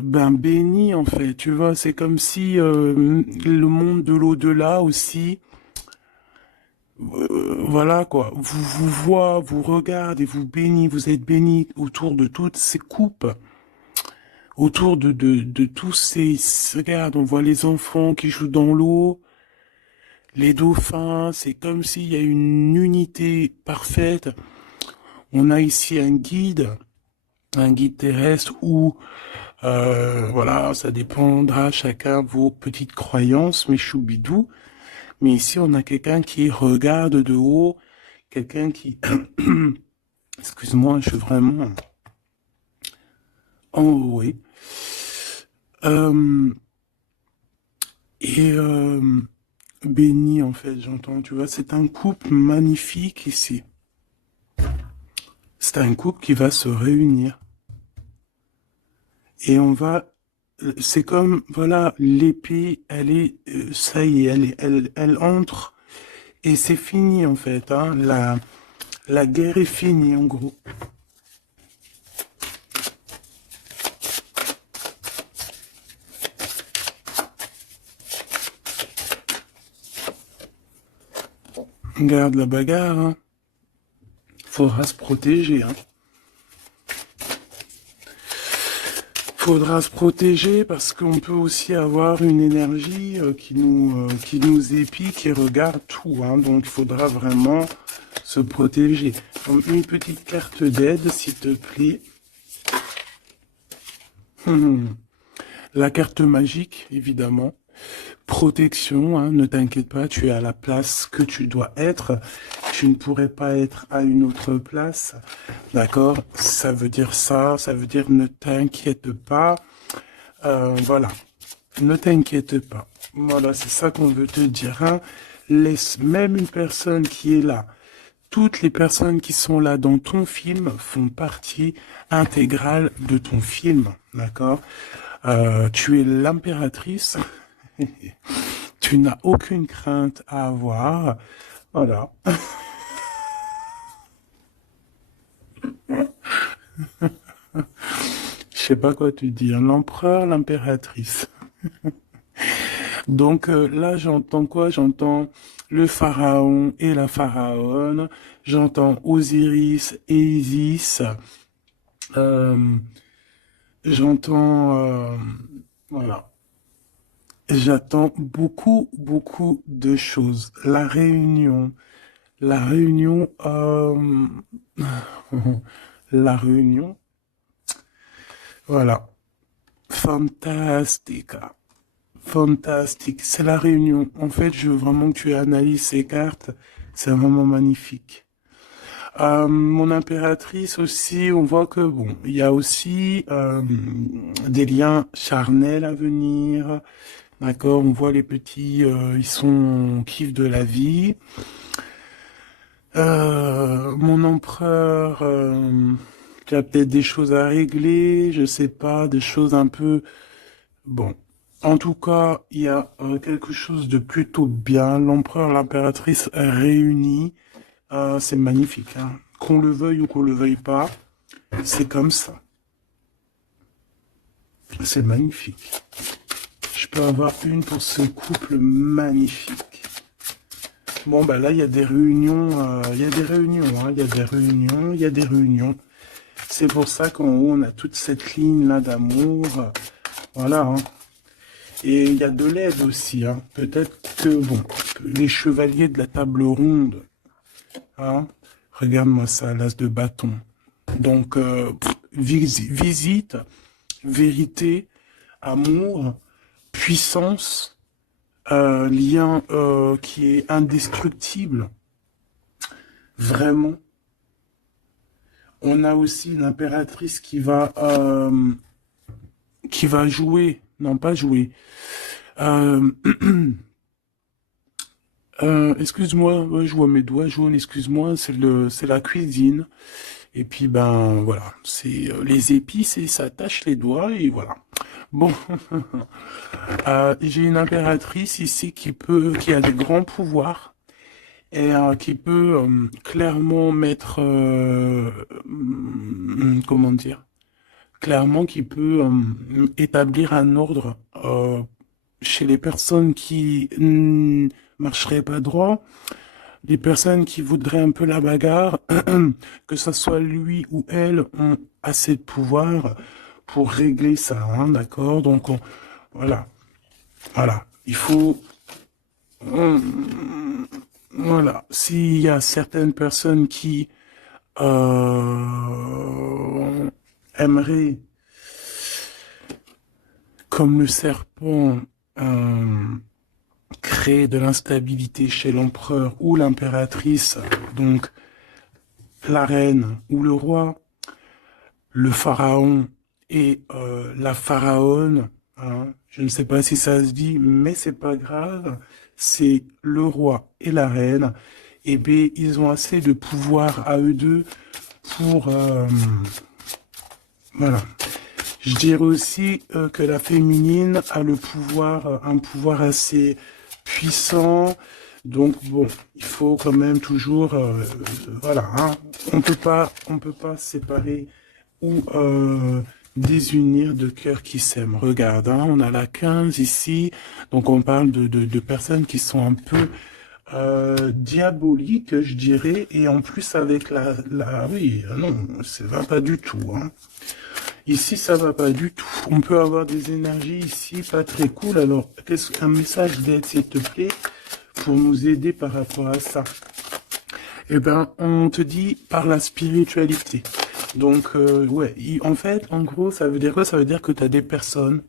ben béni, en fait, tu vois, c'est comme si le monde de l'au-delà aussi, voilà quoi, vous voit, vous regarde et vous bénit, vous êtes béni autour de toutes ces coupes, autour de tous ces, regarde, on voit les enfants qui jouent dans l'eau, les dauphins, c'est comme s'il y a une unité parfaite. On a ici un guide terrestre où, voilà, ça dépendra chacun vos petites croyances, mes choubidous. Mais ici, on a quelqu'un qui regarde de haut, quelqu'un qui, excuse-moi, je suis vraiment enroué. Euh, et béni, en fait, j'entends, tu vois, c'est un couple magnifique ici. C'est un couple qui va se réunir. Et on va, c'est comme, voilà, l'épée, elle est, ça y est, elle entre, et c'est fini, en fait, hein, la guerre est finie, en gros. Regarde la bagarre, hein. Faudra se protéger, hein. Faudra se protéger parce qu'on peut aussi avoir une énergie qui nous épie, qui regarde tout, hein. Donc il faudra vraiment se protéger. Donc, une petite carte d'aide, s'il te plaît. La carte magique, évidemment. Protection, hein, ne t'inquiète pas, tu es à la place que tu dois être. Tu ne pourrais pas être à une autre place. D'accord? Ça veut dire ça veut dire ne t'inquiète pas. Voilà. Ne t'inquiète pas. Voilà, c'est ça qu'on veut te dire. Hein. Laisse même une personne qui est là. Toutes les personnes qui sont là dans ton film font partie intégrale de ton film. D'accord? Tu es l'impératrice. Tu n'as aucune crainte à avoir. Voilà. Je sais pas quoi te dire. L'empereur, l'impératrice. Donc là, j'entends quoi? J'entends le pharaon et la pharaone. J'entends Osiris et Isis. Euh, j'entends... voilà. J'attends beaucoup, beaucoup de choses. La réunion, la réunion, voilà. Fantastica. Fantastique. C'est la réunion. En fait, je veux vraiment que tu analyses ces cartes. C'est vraiment magnifique. Mon impératrice aussi, on voit que bon, il y a aussi des liens charnels à venir. D'accord, on voit les petits, ils sont kiff de la vie. Mon empereur, tu as peut-être des choses à régler, je sais pas, des choses un peu... Bon, en tout cas, il y a quelque chose de plutôt bien. L'empereur, l'impératrice réunis, c'est magnifique. Hein. Qu'on le veuille ou qu'on le veuille pas, c'est comme ça. C'est magnifique. Je peux avoir une pour ce couple magnifique. Bon, bah là, il y a des réunions, il y a des réunions, hein, il y a des réunions, il y a des réunions. C'est pour ça qu'en haut, on a toute cette ligne-là d'amour. Voilà, hein. Et il y a de l'aide aussi, hein. Peut-être que, bon, les chevaliers de la table ronde, hein, regarde-moi ça, l'as de bâton. Donc, visite, vérité, amour, puissance, lien qui est indestructible, vraiment. On a aussi l'impératrice qui va jouer, non pas jouer. Euh, excuse-moi, ouais, je vois mes doigts jaunes, excuse-moi, c'est la cuisine. Et puis ben voilà, c'est les épices et ça tâche les doigts et voilà. Bon, j'ai une impératrice ici qui a des grands pouvoirs et qui peut clairement mettre, comment dire, clairement qui peut établir un ordre chez les personnes qui marcheraient pas droit, les personnes qui voudraient un peu la bagarre, que ce soit lui ou elle, ont assez de pouvoir pour régler ça, hein, d'accord? Donc voilà, voilà, il faut, on- voilà, s'il y a certaines personnes qui aimeraient, comme le serpent, euh, créer de l'instabilité chez l'empereur ou l'impératrice, donc la reine ou le roi, le pharaon et la pharaone, hein, je ne sais pas si ça se dit, mais c'est pas grave, c'est le roi et la reine, et bien ils ont assez de pouvoir à eux deux pour voilà. Je dirais aussi que la féminine a le pouvoir, un pouvoir assez puissant. Donc bon, il faut quand même toujours, voilà, hein, on peut pas séparer ou désunir de cœurs qui s'aiment. Regarde, hein, on a la 15 ici, donc on parle de personnes qui sont un peu diaboliques, je dirais, et en plus avec oui, non, ça va pas du tout, hein. Ici, ça va pas du tout. On peut avoir des énergies ici pas très cool. Alors, qu'est-ce qu'un message d'aide, s'il te plaît, pour nous aider par rapport à ça? Eh ben, on te dit par la spiritualité. Donc, ouais, en fait, en gros, ça veut dire quoi? Ça veut dire que tu as des personnes,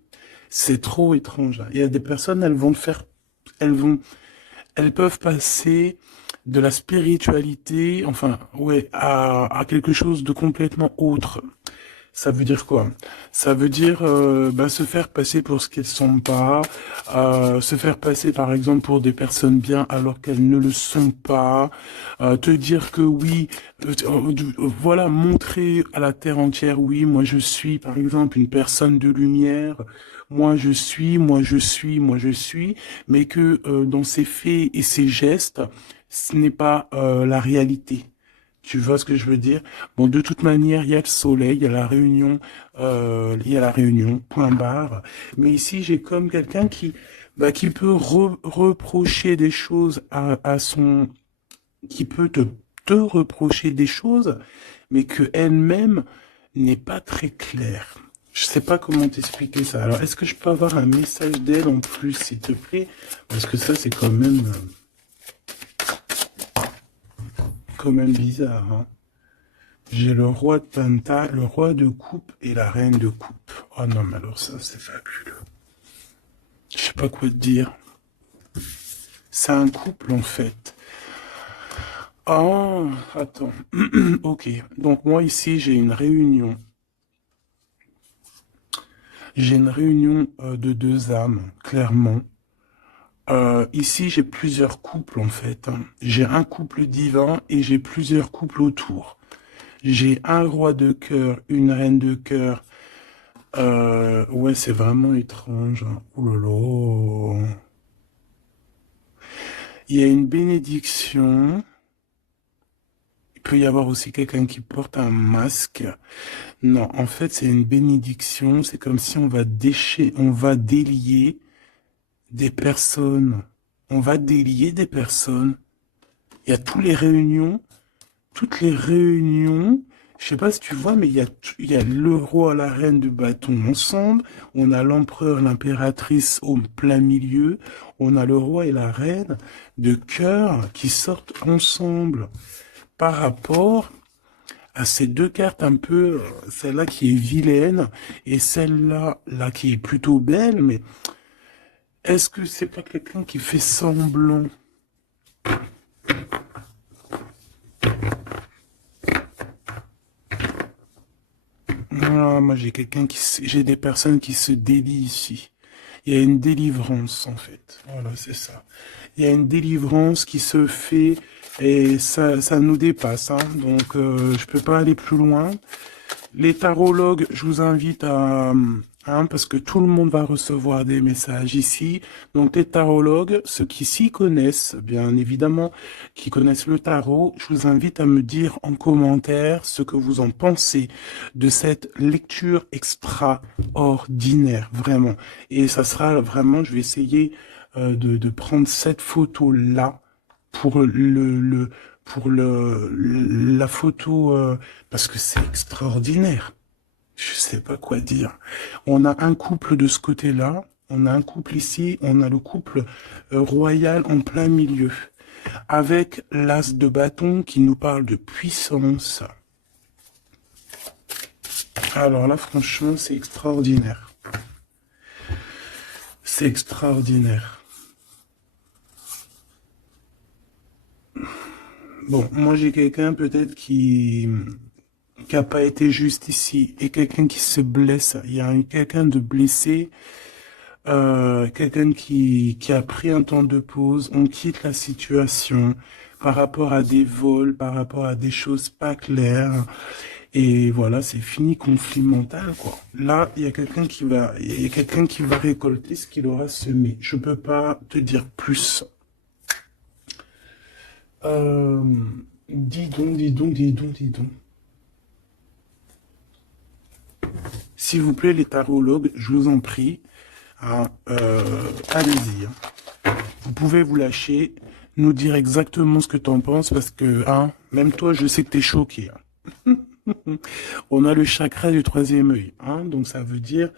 c'est trop étrange, hein. Il y a des personnes, elles vont, elles peuvent passer de la spiritualité, enfin, ouais, à quelque chose de complètement autre. Ça veut dire quoi? Ça veut dire se faire passer pour ce qu'elles sont pas, se faire passer par exemple pour des personnes bien alors qu'elles ne le sont pas, te dire que oui, voilà, montrer à la terre entière, oui, moi je suis par exemple une personne de lumière, moi je suis, moi je suis, moi je suis, mais que dans ses faits et ses gestes, ce n'est pas la réalité. Tu vois ce que je veux dire? Bon, de toute manière, il y a le soleil, il y a la réunion, point barre. Mais ici, j'ai comme quelqu'un qui peut reprocher des choses qui peut te reprocher des choses, mais que elle-même n'est pas très claire. Je sais pas comment t'expliquer ça. Alors, est-ce que je peux avoir un message d'elle en plus, s'il te plaît? Parce que ça, c'est quand même bizarre, hein. J'ai le roi de Penta, le roi de coupe et la reine de coupe. Oh non, mais alors ça, c'est fabuleux. Je sais pas quoi te dire. C'est un couple, en fait. Oh, attends. Ok. Donc, moi, ici, j'ai une réunion. J'ai une réunion de deux âmes, clairement. Ici, j'ai plusieurs couples, en fait, hein. J'ai un couple divin et j'ai plusieurs couples autour. J'ai un roi de cœur, une reine de cœur. Ouais, c'est vraiment étrange, hein. Oh là là. Il y a une bénédiction. Il peut y avoir aussi quelqu'un qui porte un masque. Non, en fait, c'est une bénédiction. C'est comme si on va délier des personnes. On va délier des personnes. Il y a toutes les réunions. Je sais pas si tu vois, mais il y a le roi, la reine de bâton ensemble. On a l'empereur, l'impératrice au plein milieu. On a le roi et la reine de cœur qui sortent ensemble par rapport à ces deux cartes un peu, celle-là qui est vilaine et celle-là, là qui est plutôt belle, mais est-ce que c'est pas quelqu'un qui fait semblant? moi j'ai des personnes qui se délient ici. Il y a une délivrance, en fait. Voilà, c'est ça. Il y a une délivrance qui se fait et ça nous dépasse, hein. Donc, je peux pas aller plus loin. Les tarologues, je vous invite parce que tout le monde va recevoir des messages ici. Donc, les tarologues, ceux qui s'y connaissent, bien évidemment, qui connaissent le tarot, je vous invite à me dire en commentaire ce que vous en pensez de cette lecture extraordinaire, vraiment. Et ça sera vraiment, je vais essayer de prendre cette photo-là pour la photo parce que c'est extraordinaire. Je sais pas quoi dire. On a un couple de ce côté-là, on a un couple ici, on a le couple royal en plein milieu, avec l'as de bâton qui nous parle de puissance. Alors là, franchement, c'est extraordinaire. C'est extraordinaire. Bon, moi j'ai quelqu'un peut-être qui a pas été juste ici et quelqu'un qui se blesse. Il y a quelqu'un de blessé, quelqu'un qui a pris un temps de pause. On quitte la situation par rapport à des vols, par rapport à des choses pas claires. Et voilà, c'est fini, conflit mental, quoi. Là, il y a quelqu'un qui va récolter ce qu'il aura semé. Je peux pas te dire plus. Dis donc, dis donc, dis donc, dis donc. S'il vous plaît, les tarologues, je vous en prie, hein, allez-y. Hein. Vous pouvez vous lâcher, nous dire exactement ce que tu en penses, parce que, hein, même toi, je sais que t'es choqué. Hein. On a le chakra du troisième œil, hein, donc ça veut dire,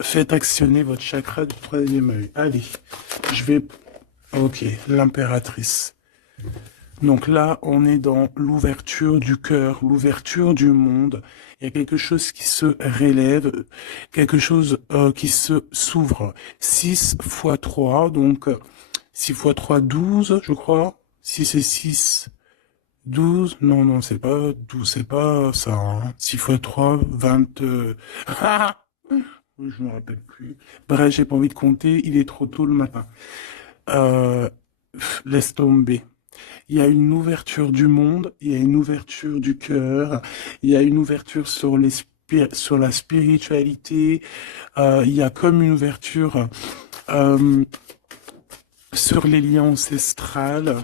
faites actionner votre chakra du troisième œil. Allez, ok, l'impératrice. Donc là, on est dans l'ouverture du cœur, l'ouverture du monde. Il y a quelque chose qui se relève, quelque chose qui s'ouvre. 6 fois 3, donc 6 fois 3, 12, je crois. 6 et 6, 12. Non, c'est pas 12, c'est pas ça. Hein. 6 fois 3, 20... je me rappelle plus. Bref, j'ai pas envie de compter, il est trop tôt le matin. Laisse tomber. Il y a une ouverture du monde, il y a une ouverture du cœur, il y a une ouverture sur la spiritualité, il y a comme une ouverture sur les liens ancestrales.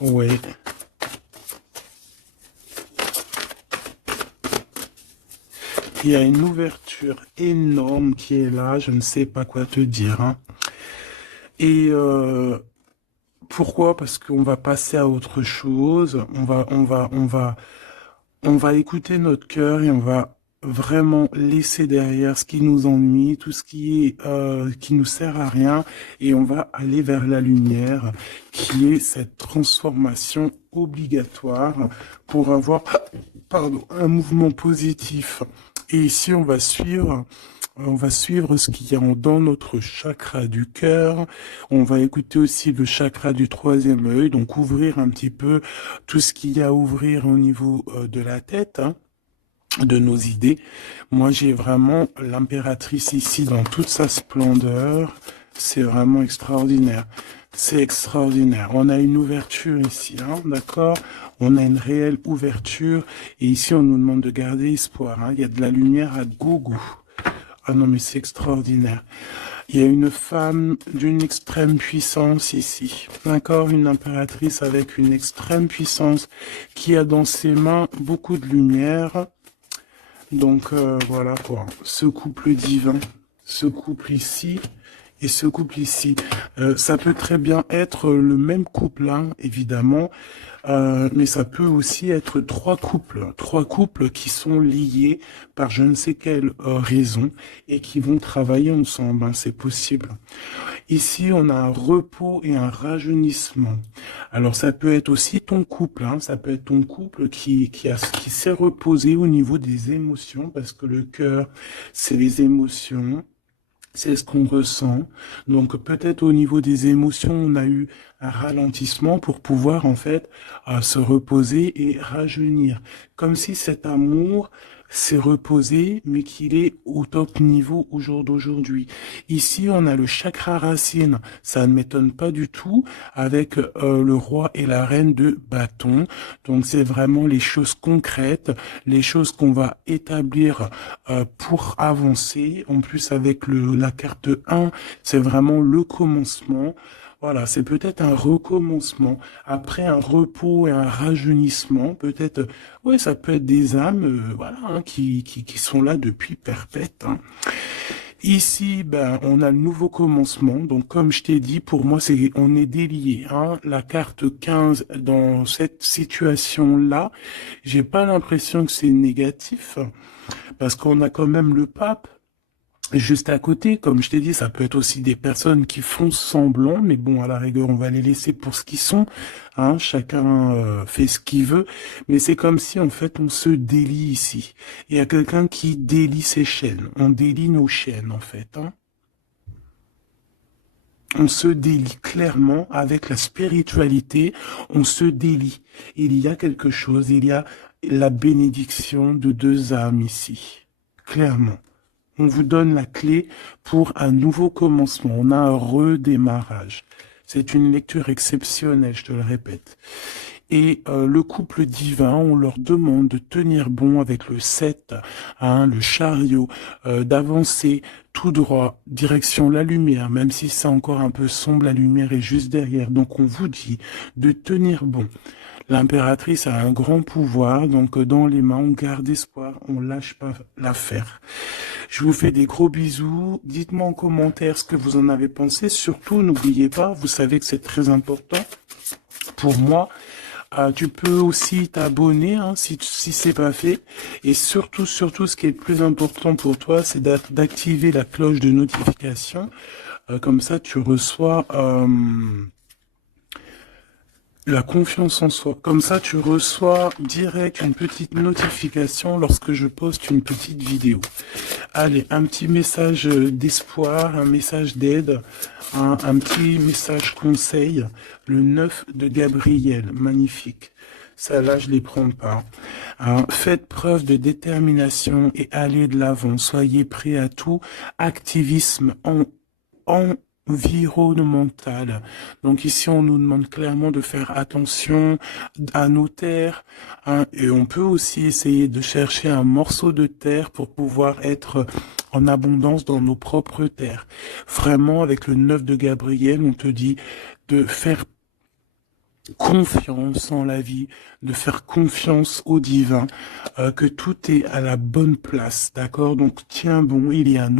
Ouais. Il y a une ouverture énorme qui est là, je ne sais pas quoi te dire. Hein. Et pourquoi? Parce qu'on va passer à autre chose. On va écouter notre cœur et on va vraiment laisser derrière ce qui nous ennuie, tout ce qui nous sert à rien, et on va aller vers la lumière, qui est cette transformation obligatoire pour avoir, un mouvement positif. Et ici, on va suivre ce qu'il y a dans notre chakra du cœur. On va écouter aussi le chakra du troisième œil, donc ouvrir un petit peu tout ce qu'il y a à ouvrir au niveau de la tête, hein, de nos idées. Moi, j'ai vraiment l'impératrice ici dans toute sa splendeur. C'est vraiment extraordinaire. C'est extraordinaire. On a une ouverture ici, hein, d'accord? On a une réelle ouverture. Et ici, on nous demande de garder espoir. Hein. Il y a de la lumière à gogo. Ah non, mais c'est extraordinaire. Il y a une femme d'une extrême puissance ici. D'accord? Une impératrice avec une extrême puissance qui a dans ses mains beaucoup de lumière. Donc, voilà quoi. Ce couple divin, ce couple ici et ce couple ici. Ça peut très bien être le même couple, hein, évidemment. Mais ça peut aussi être trois couples qui sont liés par je ne sais quelle raison et qui vont travailler ensemble, hein, c'est possible. Ici, on a un repos et un rajeunissement. Alors, ça peut être aussi ton couple, hein, ça peut être ton couple qui s'est reposé au niveau des émotions, parce que le cœur, c'est les émotions. C'est ce qu'on ressent. Donc peut-être au niveau des émotions, on a eu un ralentissement pour pouvoir en fait se reposer et rajeunir. Comme si cet amour s'est reposé, mais qu'il est au top niveau au jour d'aujourd'hui. Ici, on a le chakra racine, ça ne m'étonne pas du tout, avec le roi et la reine de bâton. Donc c'est vraiment les choses concrètes, les choses qu'on va établir pour avancer. En plus, avec la carte 1, c'est vraiment le commencement. Voilà, c'est peut-être un recommencement, après un repos et un rajeunissement, peut-être, ouais, ça peut être des âmes, voilà, hein, qui sont là depuis perpète, hein. Ici, ben, on a le nouveau commencement. Donc, comme je t'ai dit, pour moi, on est délié, hein. La carte 15, dans cette situation-là, j'ai pas l'impression que c'est négatif, parce qu'on a quand même le pape juste à côté. Comme je t'ai dit, ça peut être aussi des personnes qui font semblant, mais bon, à la rigueur, on va les laisser pour ce qu'ils sont, hein. Chacun fait ce qu'il veut, mais c'est comme si, en fait, on se délie ici. Il y a quelqu'un qui délie ses chaînes. On délie nos chaînes, en fait, hein. On se délie clairement avec la spiritualité, on se délie. Il y a quelque chose, il y a la bénédiction de deux âmes ici, clairement. On vous donne la clé pour un nouveau commencement. On a un redémarrage. C'est une lecture exceptionnelle, je te le répète. Et le couple divin, on leur demande de tenir bon avec le 7, hein, le chariot, d'avancer tout droit, direction la lumière, même si c'est encore un peu sombre, la lumière est juste derrière. Donc on vous dit de tenir bon. L'impératrice a un grand pouvoir, donc dans les mains, on garde espoir, on lâche pas l'affaire. Je vous fais des gros bisous. Dites-moi en commentaire ce que vous en avez pensé. Surtout, n'oubliez pas, vous savez que c'est très important pour moi. Tu peux aussi t'abonner, hein, si c'est pas fait. Et surtout, ce qui est le plus important pour toi, c'est d'activer la cloche de notification. Comme ça, tu reçois la confiance en soi. Comme ça, tu reçois direct une petite notification lorsque je poste une petite vidéo. Allez, un petit message d'espoir, un message d'aide, un petit message conseil. Le 9 de Gabriel, magnifique. Ça, là, je les prends pas. Faites preuve de détermination et allez de l'avant. Soyez prêts à tout. Activisme environnemental. Donc ici, on nous demande clairement de faire attention à nos terres, hein, et on peut aussi essayer de chercher un morceau de terre pour pouvoir être en abondance dans nos propres terres. Vraiment, avec le 9 de Gabriel, on te dit de faire confiance en la vie, de faire confiance au divin, que tout est à la bonne place, d'accord? Donc tiens bon, il y a un